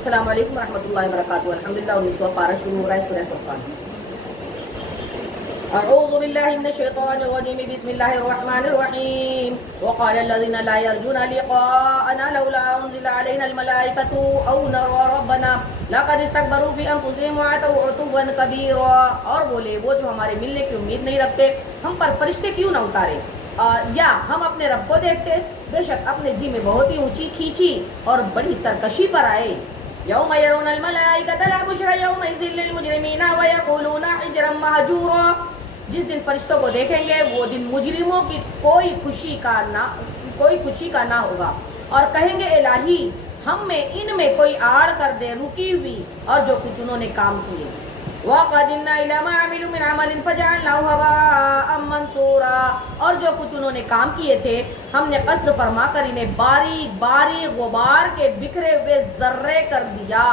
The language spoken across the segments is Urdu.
السلام علیکم ورحمۃ اللہ وبرکاتہ۔ الحمدللہ 19واں پارہ شروع ہو رہا ہے سورہ فرقان۔ اعوذ باللہ من الشیطان الرجیم بسم اللہ الرحمن الرحیم۔ وقال الذین لا یرجون لقاءنا لولا انزل علینا الملائکۃ او نرى ربنا لقد استکبروا فی انفسهم وعتوا عتوا کبیرا۔ اور بولے وہ جو ہمارے ملنے کی امید نہیں رکھتے ہم پر فرشتے کیوں نہ اتارے یا ہم اپنے رب کو دیکھتے، بے شک اپنے جی میں بہت ہی اونچی کھینچی اور بڑی سرکشی پر آئے۔ یوم یرون الملائکۃ لا بشری یومئذ للمجرمین ویقولون حجرا مہجورا۔ جس دن فرشتوں کو دیکھیں گے وہ دن مجرموں کی کوئی خوشی کا نہ ہوگا اور کہیں گے الہی ہم میں ان میں کوئی آڑ کر دے رکی ہوئی اور جو کچھ انہوں نے کام کیے۔ وَقَدِمْنَا إِلَى مَا عَمِلُوا مِنْ عَمَلٍ فَجَعَلْنَاهُ هَبَاءً مَنْثُورًا۔ اور جو کچھ انہوں نے کام کیے تھے ہم نے قصد فرما کر انہیں باریک باریک غبار کے بکھرے ہوئے ذرے کر دیا،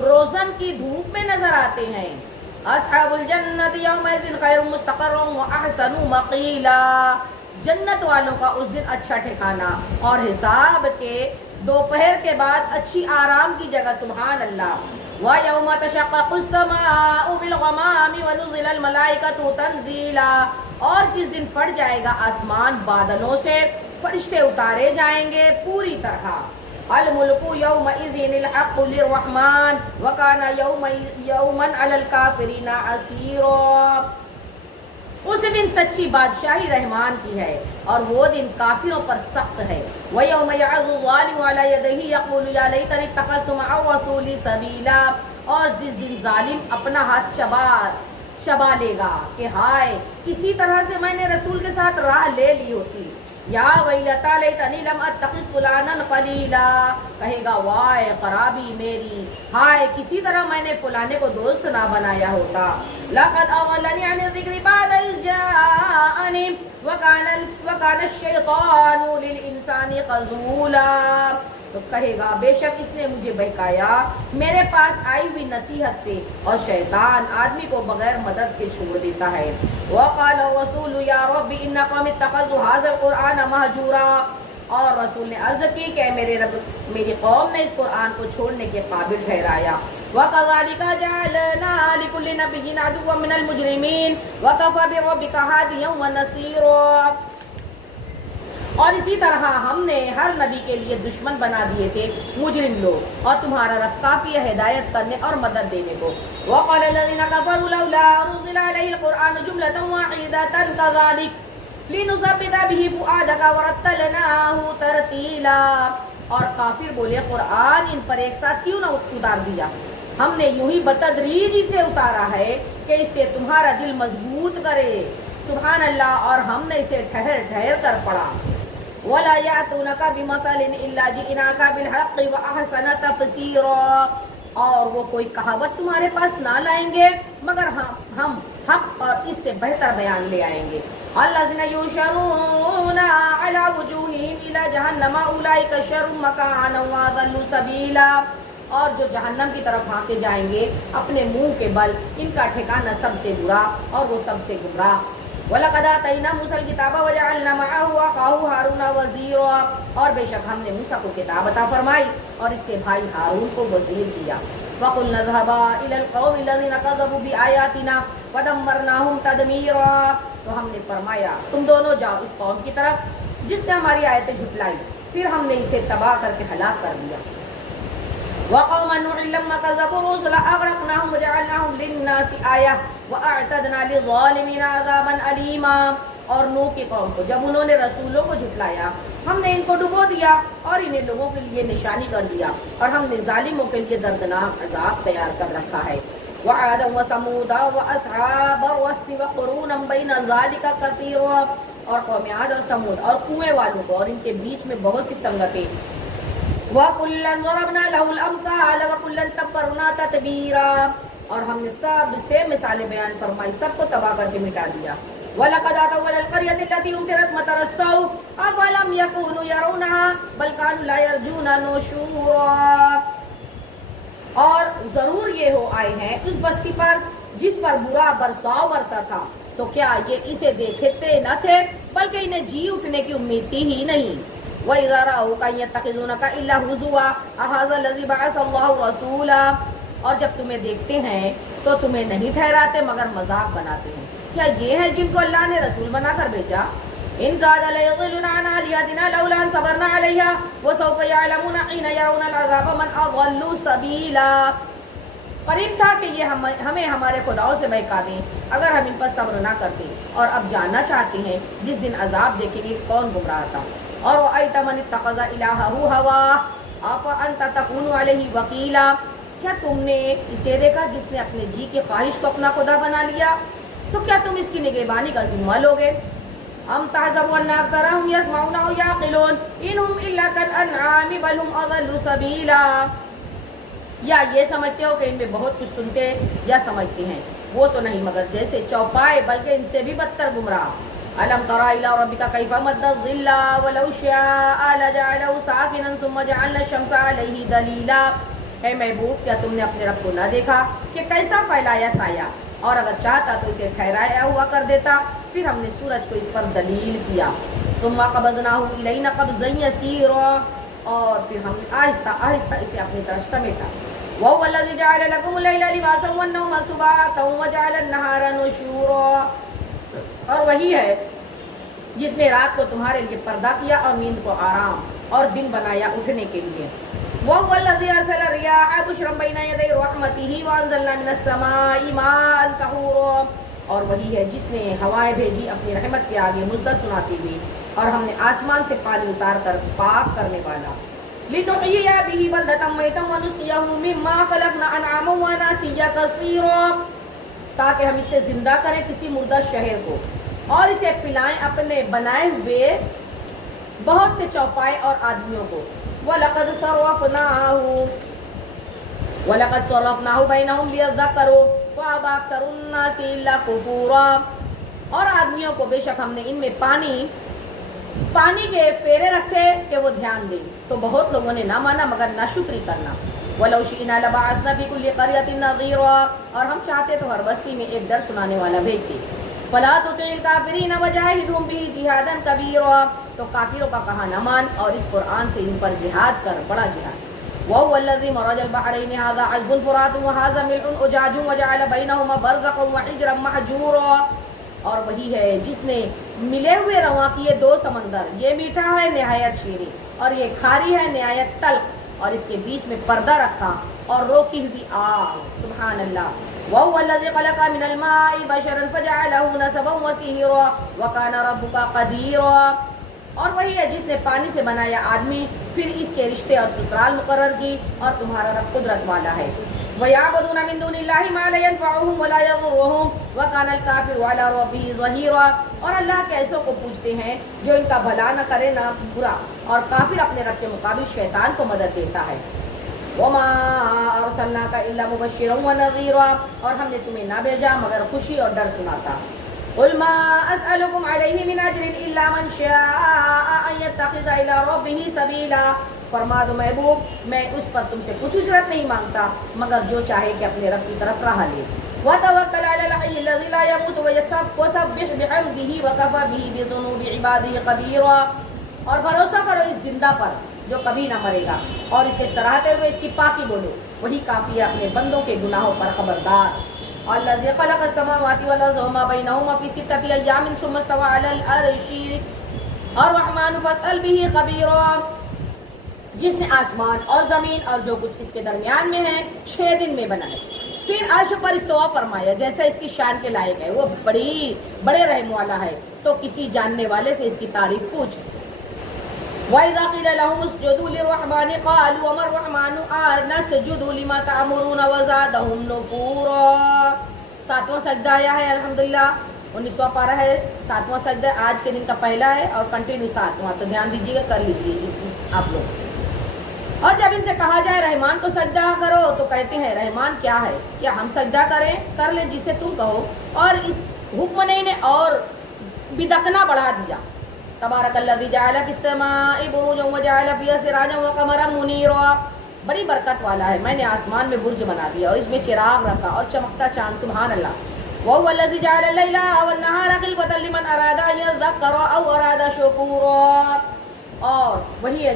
روزن کی دھوپ میں نظر آتے ہیں۔ اصحاب الجنت یومئذ خیر مستقرا واحسن مقیلا۔ جنت والوں کا اس دن اچھا ٹھکانہ اور حساب کے دوپہر کے بعد اچھی آرام کی جگہ، سبحان اللہ۔ وَيَوْمَ تَشَقَّقُ السَّمَاءُ بِالْغَمَامِ وَنُزِّلَ الْمَلَائِكَةُ تَنزِيلًا۔ اور جس دن پھٹ جائے گا آسمان بادلوں سے، فرشتے اتارے جائیں گے پوری طرح۔ الملک یومئذ الحق للرحمن وکان یوما علی الکافرین عسیرا۔ اس دن سچی بادشاہی رحمان کی ہے اور وہ دن کافروں پر سخت ہے۔ وَيَوْمَ يَعَضُّ الظَّالِمُ عَلَى يَدَيْهِ يَقُولُ يَا لَيْتَنِي اتَّخَذْتُ مَعَ الرَّسُولِ سَبِيلًا۔ اور جس دن ظالم اپنا ہاتھ چبا لے گا کہ ہائے کسی طرح سے میں نے رسول کے ساتھ راہ لے لی ہوتی۔ یا ویلتا لیتنی لم اتخذ فلانا خلیلا، کہے گا وائے خرابی میری، ہائے کسی طرح میں نے فلانے کو دوست نہ بنایا ہوتا۔ لقد اضلنی عن الذکر بعد اذ جاءنی وکان الشیطان للانسان خذولا۔ تو کہے گا بے شک اس نے مجھے بہکایا میرے پاس آئی ہوئی نصیحت سے، اور شیطان آدمی کو بغیر مدد کے چھوڑ دیتا ہے۔ وقال الرسول یا رب ان قوم اتخذوا هذا القرآن مہجورا۔ اور رسول نے عرض کی کہ میرے رب میری قوم نے اس قرآن کو چھوڑنے کے قابل ٹھہرایا۔ وَكَذَلِكَ جَعَلْنَا لِكُلِّ نَبِيٍّ عَدُوًّا مِنَ الْمُجْرِمِينَ وَكَفَىٰ بِرَبِّكَ هَادِيًا وَنَصِيرًا۔ اور اسی طرح ہم نے ہر نبی کے لیے دشمن بنا دیے تھے مجرم لوگ، اور تمہارا رب کافی ہے ہدایت کرنے اور مدد دینے کو۔ وَقَالَ الَّذِينَ كَفَرُوا لَوْلَا أُنزِلَ عَلَيْهِ الْقُرْآنُ جُمْلَةً وَاحِدَةً كَذَلِكَ لِنُثَبِّتَ بِهِ فُؤَادَكَ وَرَتَّلْنَاهُ تَرْتِيلًا۔ اور کافر بولے قرآن ان پر ایک ساتھ کیوں نہ اتار دیا، ہم نے یوں ہی بتدریج اسے اتارا ہے کہ اس سے تمہارا دل مضبوط کرے، سبحان اللہ، اور ہم نے اسے ٹھہر ٹھہر کر پڑھا۔ وَلَا يَأْتُونَكَ بِمَثَلٍ إِلَّا جِئْنَاكَ بِالْحَقِّ وَأَحْسَنَ تَفْسِيرًا۔ اور وہ کوئی کہاوت تمہارے پاس نہ لائیں گے مگر ہم حق اور اس سے بہتر بیان لے آئیں گے۔ الَّذِينَ يُحْشَرُونَ عَلَى وُجُوهِهِمْ إِلَى جَهَنَّمَ أُولَئِكَ شَرٌّ مَكَانًا وَأَضَلُّ سَبِيلًا۔ اور جو جہنم کی طرف ہانکے جائیں گے اپنے منہ کے بل، ان کا ٹھکانہ سب سے برا اور وہ سب سے گمراہ۔ وَلَقَدْ آتَيْنَا مُوسَى الْكِتَابَ وَجَعَلْنَا مَعَهُ أَخَاهُ هَارُونَ وَزِيرًا۔ اور بے شک ہم نے موسیٰ کو کتاب عطا فرمائی اور اس کے بھائی ہارون کو وزیر کیا۔ وَقُلْنَا اذْهَبَا إِلَى الْقَوْمِ الَّذِينَ كَذَّبُوا بِآيَاتِنَا فَدَمَّرْنَاهُمْ تَدْمِيرًا۔ تو ہم نے فرمایا تم دونوں جاؤ اس قوم کی طرف جس نے ہماری آیتیں جھٹلائی، پھر ہم نے اسے تباہ کر کے ہلاک کر دیا۔ وَقَوْمَ نُوحٍ لَمَّا كَذَّبُوا الرُّسُلَ أَغْرَقْنَاهُمْ وَجَعَلْنَاهُمْ لِلنَّاسِ آيَةً وَأَعْتَدْنَا لِلظَّالِمِينَ عَذَابًا أَلِيمًا۔ اور نوح کی قوم کو جب انہوں نے رسولوں کو جھٹلایا ہم نے ان کو ڈبو دیا اور انہیں لوگوں کے لیے نشانی کر دیا، اور ہم نے ظالموں کے لیے دردناک عذاب تیار کر رکھا ہے۔ وَعَادًا وَثَمُودَ وَأَصْحَابَ الرَّسِّ وَقُرُونًا بَيْنَ ذَلِكَ كَثِيرًا۔ اور قوم عاد اور سمود اور کنویں والوں کو اور ان کے بیچ میں بہت سی سنگتیں۔ وَكُلًّا ضَرَبْنَا لَهُ الْأَمْثَالَ وَكُلًّا تَبَّرْنَا تَتْبِيرًا۔ اور ہم نے سب سے مثالیں بیان فرمائی، سب کو تباہ کر کے مٹا دیا۔ وَلَقَدْ أَتَوْا إِلَى الْقَرْيَةِ الَّتِي أُمْطِرَتْ مَطَرَ السَّوْءِ أَفَلَمْ يَكُونُوا يَرَوْنَهَا بَلْ كَانُوا لَا يَرْجُونَ نُشُورًا۔ اور ضرور یہ ہو آئے ہیں اس بستی پر جس پر برا برساؤ برسا تھا، تو کیا یہ اسے دیکھتے نہ تھے بلکہ انہیں جی اٹھنے کی امید تھی ہی نہیں۔ وَإِذَا رَأَوْكَ يَتَّخِذُونَكَ إِلَّا هُزُوًا أَهَذَا الَّذِي بَعَثَ اللَّهُ رَسُولًا. اور جب تمہیں دیکھتے ہیں تو تمہیں نہیں ٹھہراتے مگر مذاق بناتے ہیں. کیا یہ ہے جن کو اللہ نے رسول بنا کر بھیجا؟ إِن كَادَ لَيُضِلُّونَا عَنْ آلِهَتِنَا لَوْلَا أَن صَبَرْنَا عَلَيْهَا وَسَوْفَ يَعْلَمُونَ حِينَ يَرَوْنَ الْعَذَابَ مَنْ أَضَلُّ سَبِيلًا. قریب تھا کہ یہ ہمیں ہمارے خداؤں سے بہکا دیں اگر ہم ان پر صبر نہ کرتے. اور اب جاننا چاہتے ہیں جس دن عذاب دیکھیں گے کون گمراہ تھا. اور وَأَيْتَ مَنِ اتَّخَذَ إِلَٰهَهُ هَوَاهُ أَفَأَنْتَ تَكُونُ عَلَيْهِ وَكِيلًا. کیا تم نے اسے دیکھا جس نے اپنے جی کی خواہش کو اپنا خدا بنا لیا؟ تو کیا تم اس کی نگہبانی کا ذمہ لوگے؟ أَمْ تَحْسَبُ أَنَّ أَكْثَرَهُمْ يَسْمَعُونَ أَوْ يَعْقِلُونَ إِنْ هُمْ إِلَّا كَالْأَنْعَامِ بَلْ هُمْ أَضَلُّ سَبِيلًا. یا یہ سمجھتے ہو کہ ان میں بہت کچھ سنتے یا سمجھتے ہیں؟ وہ تو نہیں مگر جیسے چوپائے بلکہ ان سے بھی بدتر گمراہ. أَلَمْ تَرَ إِلَىٰ رَبِّكَ كَيْفَ مَدَّ الظِّلَّ وَلَوْ شَاءَ لَجَعَلَهُ سَاكِنًا ثُمَّ جَعَلْنَا الشَّمْسَ عَلَيْهِ دَلِيلًا. اے محبوب کیا تم نے اپنے رب کو نہ دیکھا کہ کیسا پھیلایا سایہ، اور اگر چاہتا تو اسے ٹھہرایا ہوا کر دیتا. پھر ہم نے سورج کو اس پر دلیل کیا. ثُمَّ قَبَضْنَاهُ إِلَيْنَا قَبْضًا يَسِيرًا. اور پھر ہم نے آہستہ آہستہ اسے اپنی طرف سمیٹا. وَهُوَ الَّذِي جَعَلَ لَكُمُ اللَّيْلَ لِبَاسًا وَالنَّوْمَ سُبَاتًا وَجَعَلَ النَّهَارَ نُشُورًا. اور وہی ہے جس نے رات کو تمہارے لیے پردہ کیا اور نیند کو آرام اور دن بنایا اٹھنے کے لیے. وَهُوَ الَّذِي أَرْسَلَ الرِّيَاحَ بُشْرًا بَيْنَ يَدَيْ رَحْمَتِهِ وَأَنزَلْنَا مِنَ السَّمَاءِ مَاءً طَهُورًا. اور وہی ہے جس نے ہوائیں بھیجی اپنی رحمت کے آگے مزدہ سناتی ہوئی، اور ہم نے آسمان سے پانی اتار کر پاک کرنے والا. لِنُحْيِيَ بِهِ بَلْدَةً مَيْتًا وَنُسْقِيَهُ مِمَّا خَلَقْنَا أَنْعَامًا وَأَنَاسِيَّ كَثِيرًا. تاکہ ہم اس سے زندہ کریں کسی مردہ شہر کو اور اسے پلائیں اپنے بنائے ہوئے بہت سے چوپائے اور آدمیوں کو. وَلَقَدْ صَرَّفْنَاهُ بَيْنَهُمْ لِيَذَّكَّرُوا فَأَبَى أَكْثَرُ النَّاسِ إِلَّا كُفُورًا. اور آدمیوں کو بے شک ہم نے ان میں پانی کے پھیرے رکھے کہ وہ دھیان دیں، تو بہت لوگوں نے نہ مانا مگر ناشکری کرنا. وَلَوْ شِئْنَا لَبَعَثْنَا فِي كُلِّ قَرْيَةٍ نَذِيرًا. اور ہم چاہتے تو ہر بستی میں ایک ڈر سنانے والا بھیجتے. فَلَا تُطِعِ الْكَافِرِينَ وَجَاهِدْهُمْ بِهِ جِهَادًا كَبِيرًا. تو کافروں کا کہا نہ مان اور اس قرآن سے ان پر جہاد کر، بڑا جہاد. وَهُوَ الَّذِي مَرَجَ الْبَحْرَيْنِ هَذَا عَذْبٌ فُرَاتٌ وَهَذَا مِلْحٌ أُجَاجٌ وَجَعَلَ بَيْنَهُمَا بَرْزَخًا وَحِجْرًا مَحْجُورًا. اور وہی ہے جس نے ملے ہوئے رواں کیے دو سمندر، یہ میٹھا ہے نہایت شیریں اور یہ کھاری ہے نہایت تلخ، اور اس کے بیچ میں پردہ رکھا اور روکی ہوئی آگ. سبحان اللہ. وَهُوَ الَّذِي خَلَقَ مِنَ الْمَاءِ بَشَرًا فَجَعَلَهُ نَسَبًا وَصِهْرًا وَكَانَ رَبُّكَ قَدِيرًا. اور وہی ہے جس نے پانی سے بنایا آدمی، پھر اس کے رشتے اور سسرال مقرر کی، اور تمہارا رب قدرت والا ہے. وَيَعْبُدُونَ مِن دُونِ اللَّهِ مَا لَا يَنفَعُهُمْ وَلَا يَضُرُّهُمْ وَكَانَ الْكَافِرُ عَلَى رَبِّهِ ظَهِيرًا. اور اللہ کے ایسوں کو پوجتے ہیں جو ان کا بھلا نہ کرے نہ برا، اور کافر اپنے رب کے مقابل شیطان کو مدد دیتا ہے. وَمَا أَرْسَلْنَاكَ إِلَّا مُبَشِّرًا وَنَذِيرًا. اور ہم نے تمہیں نہ بھیجا مگر خوشی اور ڈر سناتا. قُلْ مَا أَسْأَلُكُمْ عَلَيْهِ مِنْ أَجْرٍ إِلَّا مَنْ شَاءَ أَنْ يَتَّخِذَ إِلَىٰ رَبِّهِ سَبِيلًا. فرما دو محبوب میں اس پر تم سے کچھ اجرت نہیں مانگتا مگر جو چاہے کہ اپنے رب کی طرف راہ لے. وَتَوَكَّلْ عَلَى الْحَيِّ الَّذِي لَا يَمُوتُ وَسَبِّحْ بِحَمْدِهِ وَكَفَىٰ بِهِ بِذُنُوبِ عِبَادِهِ خَبِيرًا. اور بھروسہ کرو اس زندہ پر جو کبھی نہ مرے گا، اور اسے سراہتے ہوئے اس کی پاکی بولو، وہی کافی ہے اپنے بندوں کے گناہوں پر خبردار. الَّذِي خَلَقَ السَّمَاوَاتِ وَالْأَرْضَ وَمَا بَيْنَهُمَا فِي سِتَّةِ أَيَّامٍ ثُمَّ اسْتَوَىٰ عَلَى الْعَرْشِ الرَّحْمَٰنُ فَاسْأَلْ بِهِ خَبِيرًا. جس نے آسمان اور زمین اور جو کچھ اس کے درمیان میں ہے 6 دن میں بنائے، پھر عرش پر استوا فرمایا جیسا اس کی شان کے لائق ہے. وہ بڑے رحم والا ہے، تو کسی جاننے والے سے اس کی تعریف پوچھ. وَإِذَا قِيلَ لَهُمُ اسْجُدُوا لِلرَّحْمَٰنِ قَالُوا وَمَا الرَّحْمَٰنُ أَنَسْجُدُ لِمَا تَأْمُرُونَ وَزَادَهُمْ نُفُورًا. 7واں سجدہ آیا ہے الحمدللہ، 19واں پارہ ہے، 7واں سجدہ آج کے دن کا پہلا ہے اور کنٹینیو 7واں، تو دھیان دیجیے گا، کر لیجیے آپ لوگ. اور جب ان سے کہا جائے رحمان کو سجدہ کرو تو کہتے ہیں رحمان کیا ہے، کیا ہم سجدہ کریں؟ کر لیں جسے تم کہو. اور اس حکم نے انہیں اور بدکنا بڑھا دیا. تبارک الذی جعل فی السماء بروجا وجعل فیہا سراجا وقمرا منیرا. بڑی برکت والا ہے، میں نے آسمان میں برج بنا دیا اور اس میں چراغ رکھا اور چمکتا چاند. سبحان اللہ. وَهُوَ الَّذِي جَعَلَ اللَّيْلَ وَالنَّهَارَ خِلْفَةً لِمَنْ أَرَادَ أَن يَذَّكَّرَ أَوْ أَرَادَ شُكُورًا. اور وہی ہے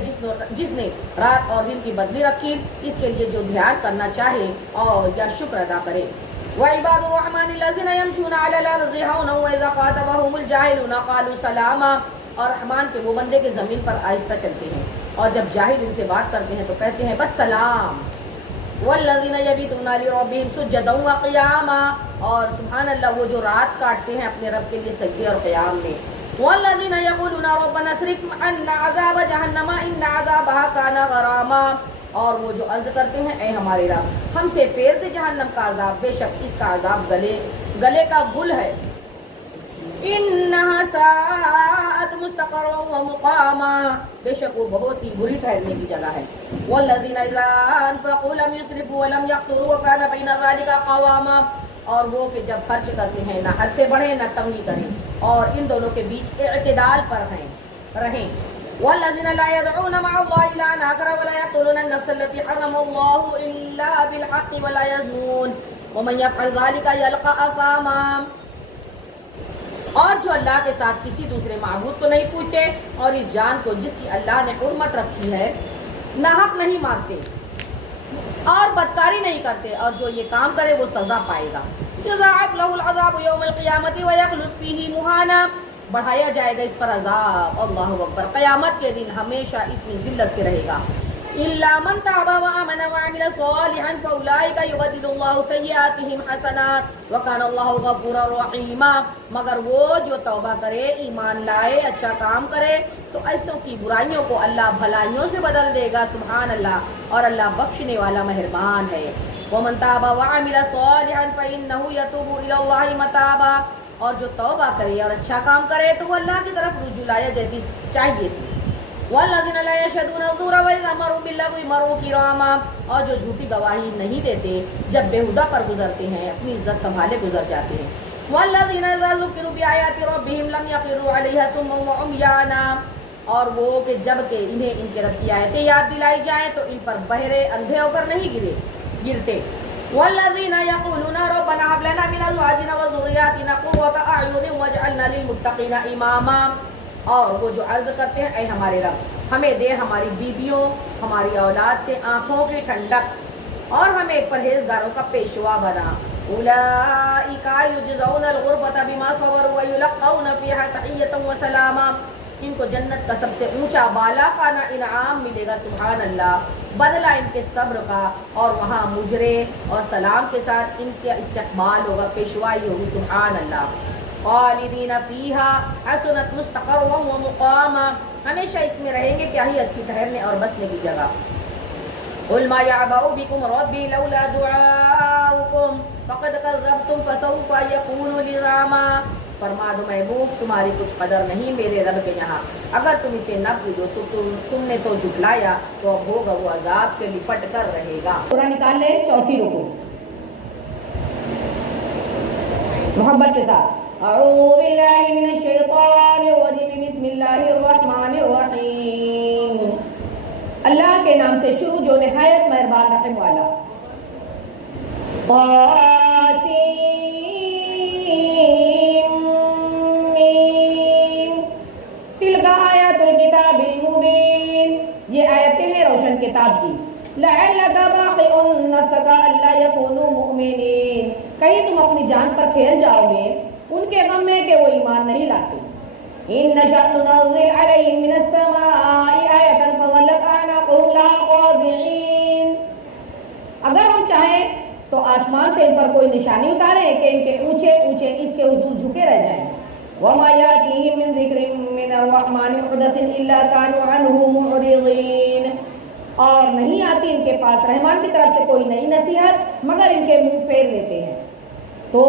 جس نے رات اور دن کی بدلی رکھی، اس کے لیے جو دھیان کرنا چاہے اور یا شکر ادا کرے۔ وعباد الرحمن الذين يمشون على الارض هونا واذا خاطبهم الجاهلون قالوا سلاما، اور رحمان کے وہ بندے کے زمین پر آہستہ چلتے ہیں اور جب جاہل ان سے بات کرتے ہیں تو کہتے ہیں بس سلام۔ والذین یبیتون لربہم سجدا وقیاما، اور سبحان اللہ وہ جو رات کاٹتے ہیں اپنے رب کے لیے سجدے اور قیام میں۔ والذین یقولون ربنا اصرف عنا عذاب جہنم ان عذابها کان غراما، اور وہ جو عرض کرتے ہیں اے ہمارے رب ہم سے پھیر دے جہنم کا عذاب، بے شک اس کا عذاب گلے کا گل ہے۔ انہا ساعت مستقرا ومقاما، بے شک وہ بہت ہی بری ٹھہرنے کی جگہ ہے۔ والذین اذا انفقوا لم يسرفوا ولم يقتروا وكان بين ذلك قواما، اور وہ کہ جب خرچ کرتے ہیں نہ حد سے بڑھیں نہ تنگی کریں اور ان دونوں کے بیچ اعتدال پر رہیں۔ والذین لا يدعون مع الله إلها آخر ولا يقتلون النفس التي حرم الله إلا بالحق ولا يزنون ومن يفعل ذلك يلقى أثاما، اور جو اللہ کے ساتھ کسی دوسرے معبود کو نہیں پوچھتے اور اس جان کو جس کی اللہ نے حرمت رکھی ہے ناحق نہیں مارتے اور بدکاری نہیں کرتے، اور جو یہ کام کرے وہ سزا پائے گا۔ یضاعف له العذاب یوم القیامۃ ویخلد فیہ مہانا، بڑھایا جائے گا اس پر عذاب، اللہ اکبر، قیامت کے دن ہمیشہ اس میں ذلت سے رہے گا۔ الا من تاب وآمن وعمل صالحا فاولئک یبدل اللہ سیئاتہم حسنات وکان اللہ غفورا رحیما، مگر وہ جو توبہ کرے ایمان لائے اچھا کام کرے تو ایسوں کی برائیوں کو اللہ بھلائیوں سے بدل دے گا، سبحان اللہ، اور اللہ بخشنے والا مہربان ہے۔ ومن تاب وعمل صالحا فإنه يتوب إلى الله متابا، اور جو توبہ کرے اور اچھا کام کرے تو وہ اللہ کی طرف رجوع لائے جیسی چاہیے تھی۔ والذین لا یشهدون الزور وإذا مروا باللغو مروا کراما، اور جو جھوٹی گواہی نہیں دیتے جب بےہودہ پر گزرتے ہیں اپنی عزت سنبھالے گزر جاتے ہیں۔ والذین اذا ذکروا بآیات ربهم لم یخروا علیہا صما وعمیانا، اور وہ کہ جب کہ انہیں ان کے رب کی آیتیں یاد دلائی جائیں تو ان پر بہرے اندھے ہو کر نہیں گرتے۔ والذین یقولون ربنا هب لنا من ازواجنا وذریاتنا قرۃ اعین واجعلنا للمتقین اماما، اور وہ جو عرض کرتے ہیں اے ہمارے رب ہمیں دے ہماری بیویوں ہماری اولاد سے آنکھوں کی ٹھنڈک اور ہمیں پرہیزگاروں کا پیشوا بنا۔ اولئک یجزون الغرفۃ بما صبروا ویلقون فیہا تحیۃ وسلاما، ان کو جنت کا سب سے اونچا بالا خانہ انعام ملے گا، سبحان اللہ، بدلہ ان کے صبر کا، اور وہاں مجرے اور سلام کے ساتھ ان کا استقبال ہوگا، پیشوائی ہوگی، سبحان اللہ۔ خالدین فیہا حسنت مستقرا ومقاما، ہمیشہ اس میں رہیں گے، کیا ہی اچھی ٹھہرنے اور بسنے کی جگہ۔ قل ما یعبأ بکم ربی لولا دعاؤکم فقد کذبتم فسوف یکون لزاما، فرما دو محبوب تمہاری کچھ قدر نہیں میرے رب کے یہاں، اگر تم اسے نہ پوجو تو تم نے تو جھٹلایا، تو اب ہوگا وہ عذاب کے لپٹ کر رہے گا۔ سورہ نکال لیں، چوتھی رکو محبت کے ساتھ۔ اعوذ باللہ من الشیطان الرجیم، بسم اللہ الرحمن الرحیم، اللہ کے نام سے شروع جو نہایت مہربان رحم والا۔ تلک آیات الکتاب المبین، یہ آیتیں ہیں روشن کتاب کی۔ لعلک باخع نفسک الا یکونوا مؤمنین، کہیں تم اپنی جان پر کھیل جاؤ گے ان کے غم میں کہ وہ ایمان نہیں لاتے۔ ان نشأ ننزل علیہم من السماء آیۃ فظلت اعناقهم لها خاضعین، اگر ہم چاہیں تو آسمان سے ان پر کوئی نشانی اتاریں کہ ان کے اونچے اونچے اس کے حضور جھکے رہ جائیں۔ وما یاتیہم من ذکر من الرحمن محدث الا كانوا عنہ معرضین، اور نہیں آتی ان کے پاس رحمان کی طرف سے کوئی نئی نصیحت مگر ان کے منہ پھیر لیتے ہیں۔ تو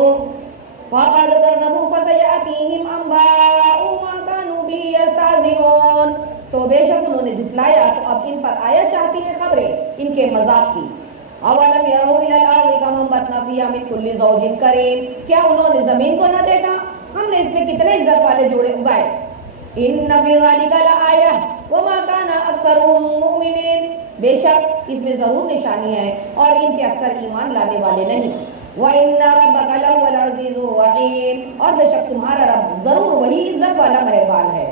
فَقَدْ كَذَّبُوا فَسَيَأْتِيهِمْ أَنبَاءُ مَا كَانُوا بِهِ يَسْتَهْزِئُونَ، تو بے شک انہوں نے جھٹلایا تو اب ان پر آیا چاہتی ہیں خبریں ان کے مذاق کی۔ أَوَلَمْ يَرَوْا إِلَى الْأَرْضِ كَمْ أَنبَتْنَا فِيهَا مِنْ كُلِّ زَوْجٍ كَرِيمٍ، کیا انہوں نے زمین کو نہ دیکھا ہم نے اس میں کتنے عزت والے جوڑے اگائے۔ إِنَّ فِي ذَلِكَ لَآيَةً وَمَا كَانَ أَكْثَرُهُم مُؤْمِنِينَ، بے شک اس میں ضرور نشانی ہے اور ان کے اکثر ایمان لانے والے نہیں۔ وَإِنَّ رَبَّكَ لَهُوَ الْعَزِيزُ الرَّحِيمُ، اور بے شک تمہارا رب ضرور وہی عزت والا مہربان ہے۔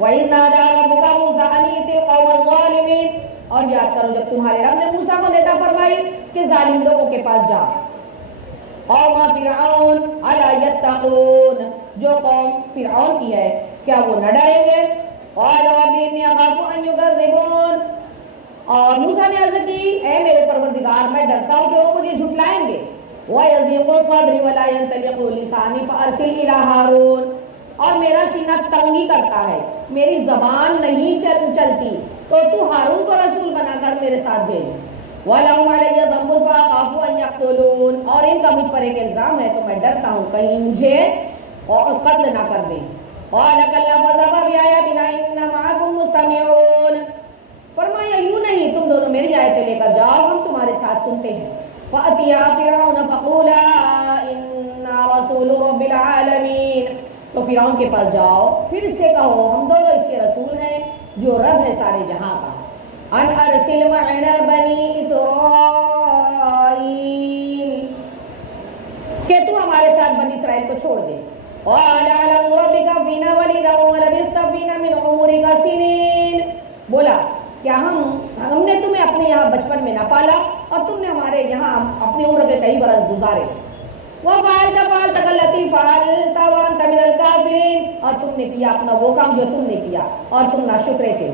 وَإِذْ نَادَىٰ رَبُّكَ مُوسَىٰ أَنِ ائْتِ الْقَوْمَ الظَّالِمِينَ، اور یاد کرو جب تمہارے رب نے موسیٰ کو ندا فرمائی کہ ظالم لوگوں کے پاس جا. قوم فرعون الا یتقون، جو قوم فرعون کی ہے کیا وہ نہ ڈریں گے؟ قال رب انی اخاف ان یکذبون، اور موسیٰ نے عرض کی اے میرے پروردگار میں ڈرتا ہوں کہ وہ مجھے جھٹلائیں گے. وَيَضِيقُ صَدْرِي وَلَا يَنطَلِقُ لِسَانِي فَأَرْسِلْ إِلَىٰ هَارُونَ، اور میرا سینہ تنگی کرتا ہے، میری زبان نہیں چلتی، تو ہارون کو رسول بنا کر میرے ساتھ بھیج. وَلَهُمْ عَلَيَّ ذَنبٌ فَأَخَافُ أَن يَقْتُلُونَ، اور ان کا مجھ پر ایک الزام ہے تو میں ڈرتا ہوں کہیں مجھے قتل نہ کر دیں. قَالَ كَلَّا فَاذْهَبَا بِآيَاتِنَا إِنَّا مَعَكُمْ مُسْتَمِعُونَ، فرمایا یوں نہیں، تم دونوں میری آیتیں لے کر جاؤ، ہم تمہارے ساتھ سنتے ہیں. فَأْتِيَا فِرْعَوْنَ فَقُولَا إِنَّا رَسُولُ رَبِّ الْعَالَمِينَ، تو فرعون کے پاس جاؤ، پھر اس سے کہو ہم دونوں اس کے رسول ہیں جو رب ہے سارے جہاں کا. ان ارسل معنا بنی اسرائیل، کہ تو ہمارے ساتھ بنی اسرائیل کو چھوڑ دے. قال الم ربک فینا ولدا ولبثت فینا من عمرک سنین، بولا کیا ہم نے تمہیں اپنے یہاں بچپن میں نہ پالا اور تم نے ہمارے یہاں اپنی عمر کے کئی برس گزارے. وَفَعَلْتَ فَعَلْتَكَ الَّتِي فَعَلْتَ وَأَنْتَ مِنَ الْكَافِرِينَ، اور تم نے کیا اپنا وہ کام جو تم نے کیا اور تم ناشکرے تھے.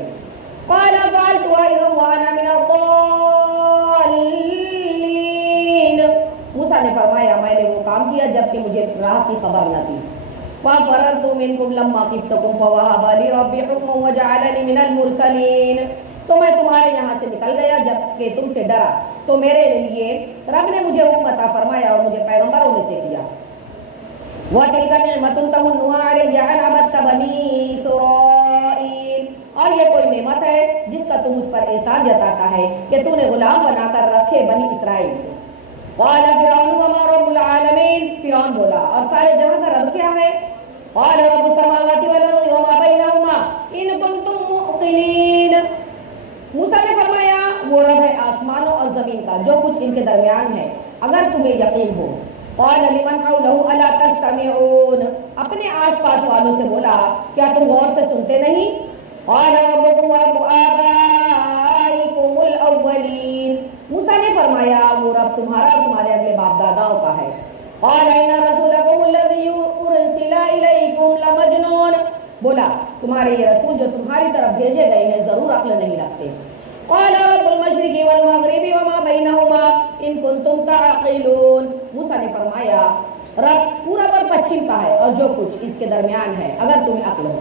قَالَ فَعَلْتُهَا إِذًا وَأَنَا مِنَ الضَّالِّينَ، موسیٰ نے فرمایا میں نے وہ کام کیا جبکہ مجھے راہ کی خبر نہ تھی. فَفَرَرْتُ مِنْكُمْ لَمَّا خِفْتُكُمْ فَوَهَبَ لِي رَبِّي حُكْمًا وَجَعَلَنِي مِنَ الْمُرْسَلِينَ، تو میں تمہارے یہاں سے نکل گیا جبکہ تم سے ڈرا تو میرے لیے رب نے مجھے حکم عطا فرمایا اور مجھے پیغمبروں میں سے کیا. وَتِلْكَ نِعْمَةٌ تَمُنُّهَا عَلَيَّ أَنْ عَبَدتَّ بَنِي إِسْرَائِيلَ، اور یہ کوئی نعمت ہے جس کا تو مجھ پر احسان جتاتا ہے کہ تو نے غلام بنا کر رکھے بنی اسرائیل کو. قَالَ فِرْعَوْنُ وَمَا رَبُّ الْعَالَمِينَ، فرعون بولا اور سارے جہاں کا رب کیا ہے؟ قَالَ رَبُّ السَّمَاوَاتِ وَالْأَرْضِ وَمَا بَيْنَهُمَا إِن كُنتُم مُّوقِنِينَ، موسیٰ نے فرمایا وہ رب ہے آسمانوں اور زمین کا، جو کچھ ان کے درمیان ہے اگر تمہیں یقین ہو. قَالَ لِمَنْ حَوْلَهُ أَلَا تَسْتَمِعُونَ، اپنے آس پاس والوں سے بولا کیا تم غور سے سنتے نہیں؟ قَالَ رَبُّكُمْ وَرَبُّ آبَائِكُمُ الْأَوَّلِينَ، موسیٰ نے فرمایا وہ رب تمہارا اور تمہارے اگلے باپ داداؤں کا ہے. قَالَ إِنَّ رَسُولَكُمُ الَّذِي أُرْسِلَ إِلَيْكُمْ لَمَجْنُونٌ، بولا تمہارے یہ رسول جو تمہاری طرف بھیجے گئے ہیں ضرور عقل نہیں رکھتے. قال رب المشرق والمغرب وما بينهما ان كنتم تعقلون، موسیٰ نے فرمایا رب پورب اور پچھم کا ہے اور جو کچھ اس کے درمیان ہے اگر تمہیں عقل ہو.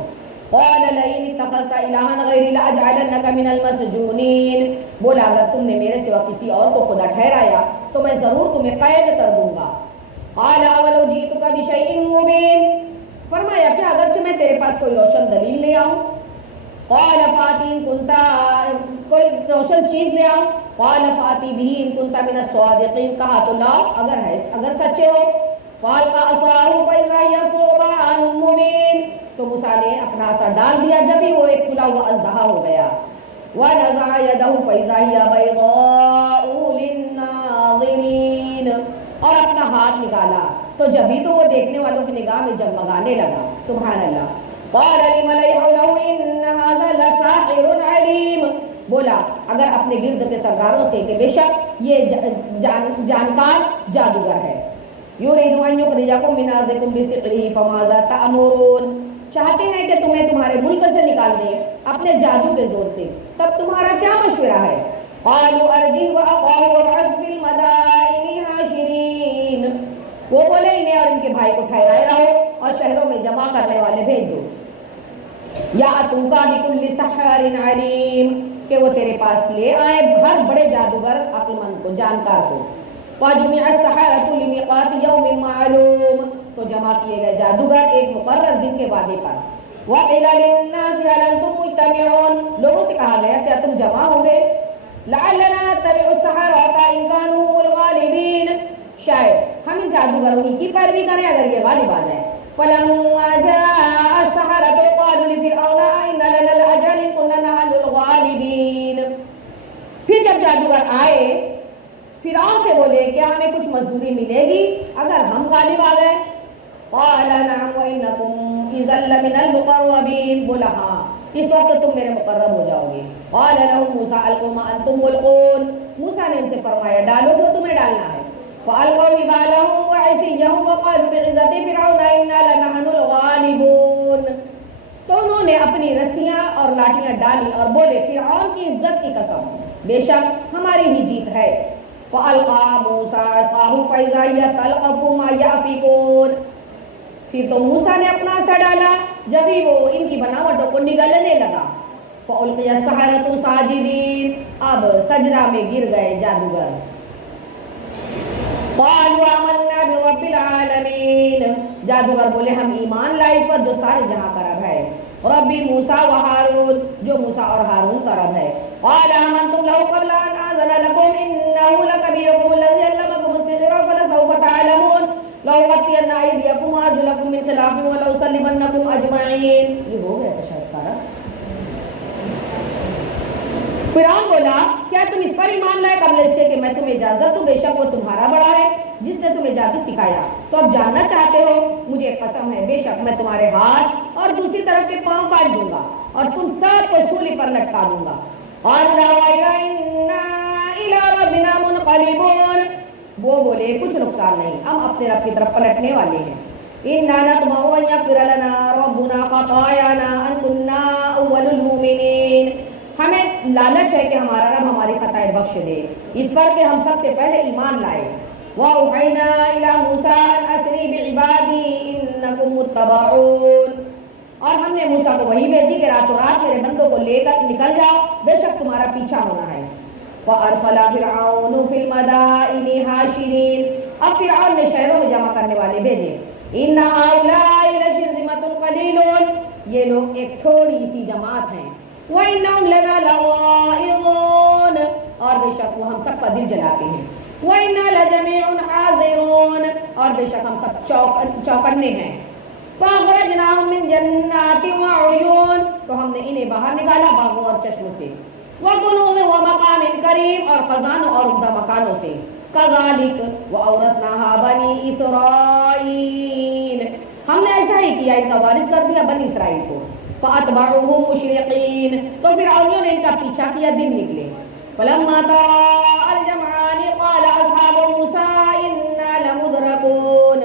قال لئن اتخذت الها غيري لاجعلنك من المسجونين، بولا اگر تم نے میرے سوا کسی اور کو خدا ٹھہرایا تو میں ضرور تمہیں قید کر دوں گا. قال اولو جئتك بشيء مبين، فرمایا کہ اگرچہ میں تیرے پاس کوئی روشن دلیل لے آؤں. قال فاتی ان کنت، کوئی روشن چیز لے آؤں. قال فاتی بھی ان کنت من الصادقین، کہا تو لاؤ اگر سچے ہو. فالقى عصاه فاذا هي ثعبان مبين، تو موسیٰ نے اپنا عصا ڈال دیا جب ہی وہ ایک کھلا ہوا اژدہا ہو گیا. ونزع يده فاذا هي بيضاء للناظرين، اور اپنا ہاتھ نکالا تو جبھی تو وہ دیکھنے والوں کی نگاہ میں جگمگانے لگا. سبحان اللہ. قال لمن حوله ان هذا لساحر عليم، بولا اگر اپنے گرد کے سرداروں سے کہ بے شک یہ جانکار جادوگر ہے. يريد ان يخرجكم من ارضكم بسحره فماذا تأمرون، چاہتے ہیں کہ تمہیں تمہارے ملک سے نکال دیں اپنے جادو کے زور سے، تب تمہارا کیا مشورہ ہے؟ قالوا ارجه واخاه وابعث في المدائن حاشرين، وہ بولے انہیں اور ان کے بھائی کو ٹھہرائے رہو اور شہروں میں جمع کرنے والے بھیج دو. یاتوک بکل سحار علیم، کہ وہ تیرے پاس لے آئے ہر بڑے جادوگر عقل مند کو، جانکار کو. وجمع السحرة لمیقات یوم معلوم، تو جمع کیے گئے جادوگر ایک مقرر دن کے وعدے پر. وقیل للناس هل انتم مجتمعون، لوگوں سے کہا گیا کیا تم جمع ہو گئے؟ لعلنا نتبع السحرة ان كانوا هم الغالبين، شاید ہم جادوگروں کی پیروی کریں اگر یہ غالب آ جائیں. فلما جاء السحرة قالوا لفرعون إن لنا لأجرا إن كنا نحن الغالبين، پھر جب جادوگر آئے فرعون سے بولے کیا ہمیں کچھ مزدوری ملے گی اگر ہم غالب آ گئے؟ قال نعم وإنكم إذا لمن المقربين، بولا ہاں اس وقت تم میرے مقرب ہو جاؤ گے. قال لهم موسى القوا ما انتم ملقون. موسیٰ نے ان سے فرمایا ڈالو جو تمہیں ڈالنا ہے. فالقوا حبالهم وعصيهم وقالوا بعزة فرعون انا لنحن الغالبون. تو انہوں نے اپنی رسیاں اور لاٹیاں ڈالی اور بولے فرعون کی عزت کی قسم بے شک ہماری ہی جیت ہے. فالقى موسى عصاه فاذا هي تلقف ما يافكون. پھر تو موسیٰ نے اپنا عصا ڈالا جب ہی وہ ان کی بناوٹوں کو نگلنے لگا. فالقي السحرة ساجدين. اب سجدہ میں گر گئے جادوگر. قالوا آمنا برب العالمین. جادوگر بولے ہم ایمان لائے پر جو سارے جہاں کا رب ہے. ربی موسیٰ و ہارون. جو موسیٰ اور ہارون کا رب ہے. قال آمنتم له قبل ان آذن لكم انه لكبيركم الذي علمكم السحر فلسوف تعلمون لأقطعن أيديكم وأرجلكم من خلاف ولأصلبنكم أجمعين. یہ ہو گیا تشہد کا رب. فرعون بولا کیا تم اس پر ایمان لائے قبل اس کے کہ میں تمہیں اجازت دوں؟ بے شک وہ تمہارا بڑا ہے جس نے تمہیں جادو سکھایا. تو اب جاننا چاہتے ہو؟ مجھے قسم ہے بے شک میں تمہارے ہاتھ اور دوسری طرف کے پاؤں کاٹ دوں گا اور تم سب کو سولی پر لٹکا دوں گا. وہ بولے کچھ نقصان نہیں ہم اپنے رب کی طرف پلٹنے والے ہیں. اِنَّا نَطْمَعُ أَن يَغْفِرَ لَنَا رَبُّنَا خَطَايَانَا أَن كُنَّا أَوَّلُ الْمُؤْمِنِينَ. ہمیں لالچ ہے کہ ہمارا رب ہماری خطائیں بخش دے اس پر کہ ہم سب سے پہلے ایمان لائے. وَأَوْحَيْنَا إِلَى مُوسَىٰ أَنْ أَسْرِ بِعِبَادِي إِنَّكُمْ مُتَّبَعُونَ. اور ہم نے موسیٰ کو وہی بھیجی کہ راتوں رات میرے بندوں کو لے کر نکل جاؤ بے شک تمہارا پیچھا ہونا ہے. فَأَرْسَلَ فِرْعَوْنُ فِي الْمَدَائِنِ حَاشِرِينَ. اب فرعون نے شہروں میں جمع کرنے والے بھیجے. إِنَّ هَؤُلَاءِ لَشِرْذِمَةٌ قَلِيلُونَ. یہ لوگ ایک تھوڑی سی جماعت ہیں. وَإِنَّهُمْ لَنَا لَغَائِظُونَ. اور بے شک وہ ہم سب کا دل جلاتے ہیں. وَإِنَّا لَجَمِيعٌ حَاذِرُونَ. اور بے شک ہم سب چوکنے ہیں. فَأَخْرَجْنَاهُمْ مِنْ جَنَّاتٍ وَعُيُونٍ. تو ہم نے انہیں باہر نکالا باغوں اور چشموں سے. وَكُنُوزٍ وَمَقَامٍ كَرِيمٍ. اور خزانوں اور عمدہ مکانوں سے. كَذَلِكَ وَأَوْرَثْنَاهَا بَنِي إِسْرَائِيلَ. ہم نے ایسا ہی کیا ان کا وارث کر دیا بنی اسرائیل کو. فَأَتْبَعُوهُمْ مُشْرِقِينَ. تو فرعونیوں نے ان کا پیچھا کیا دن نکلے. فَلَمَّا تَرَاءَ الْجَمْعَانِ قَالَ أَصْحَابُ مُوسَىٰ إِنَّا لَمُدْرَكُونَ.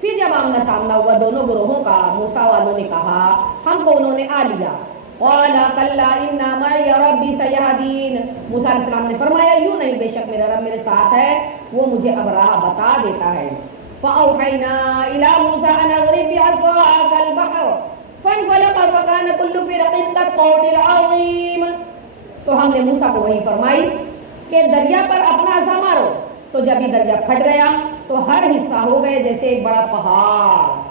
پھر جب آمنا سامنا ہوا دونوں گروہوں کا موسیٰ والوں نے کہا ہم کو انہوں نے آ لیا. قَالَ كَلَّا إِنَّ مَعِيَ رَبِّي سَيَهْدِينِ. موسیٰ علیہ السلام نے فرمایا یوں نہیں بے شک میرا رب میرے ساتھ ہے وہ مجھے اب راہ بتا دیتا ہے. فَأَوْحَيْنَا إِلَىٰ مُوسَىٰ أَنْ اضْرِب بِّعَصَاكَ الْبَحْرَ فَانْفَلَقَ فَكَانَ كُلُّ فِرْقٍ كَالطَّوْدِ الْعَظِيمِ. تو ہم نے موسیٰ کو وہی فرمائی کہ دریا پر اپنا عصا مارو. تو جب یہ دریا پھٹ گیا تو ہر حصہ ہو گئے جیسے ایک بڑا پہاڑ.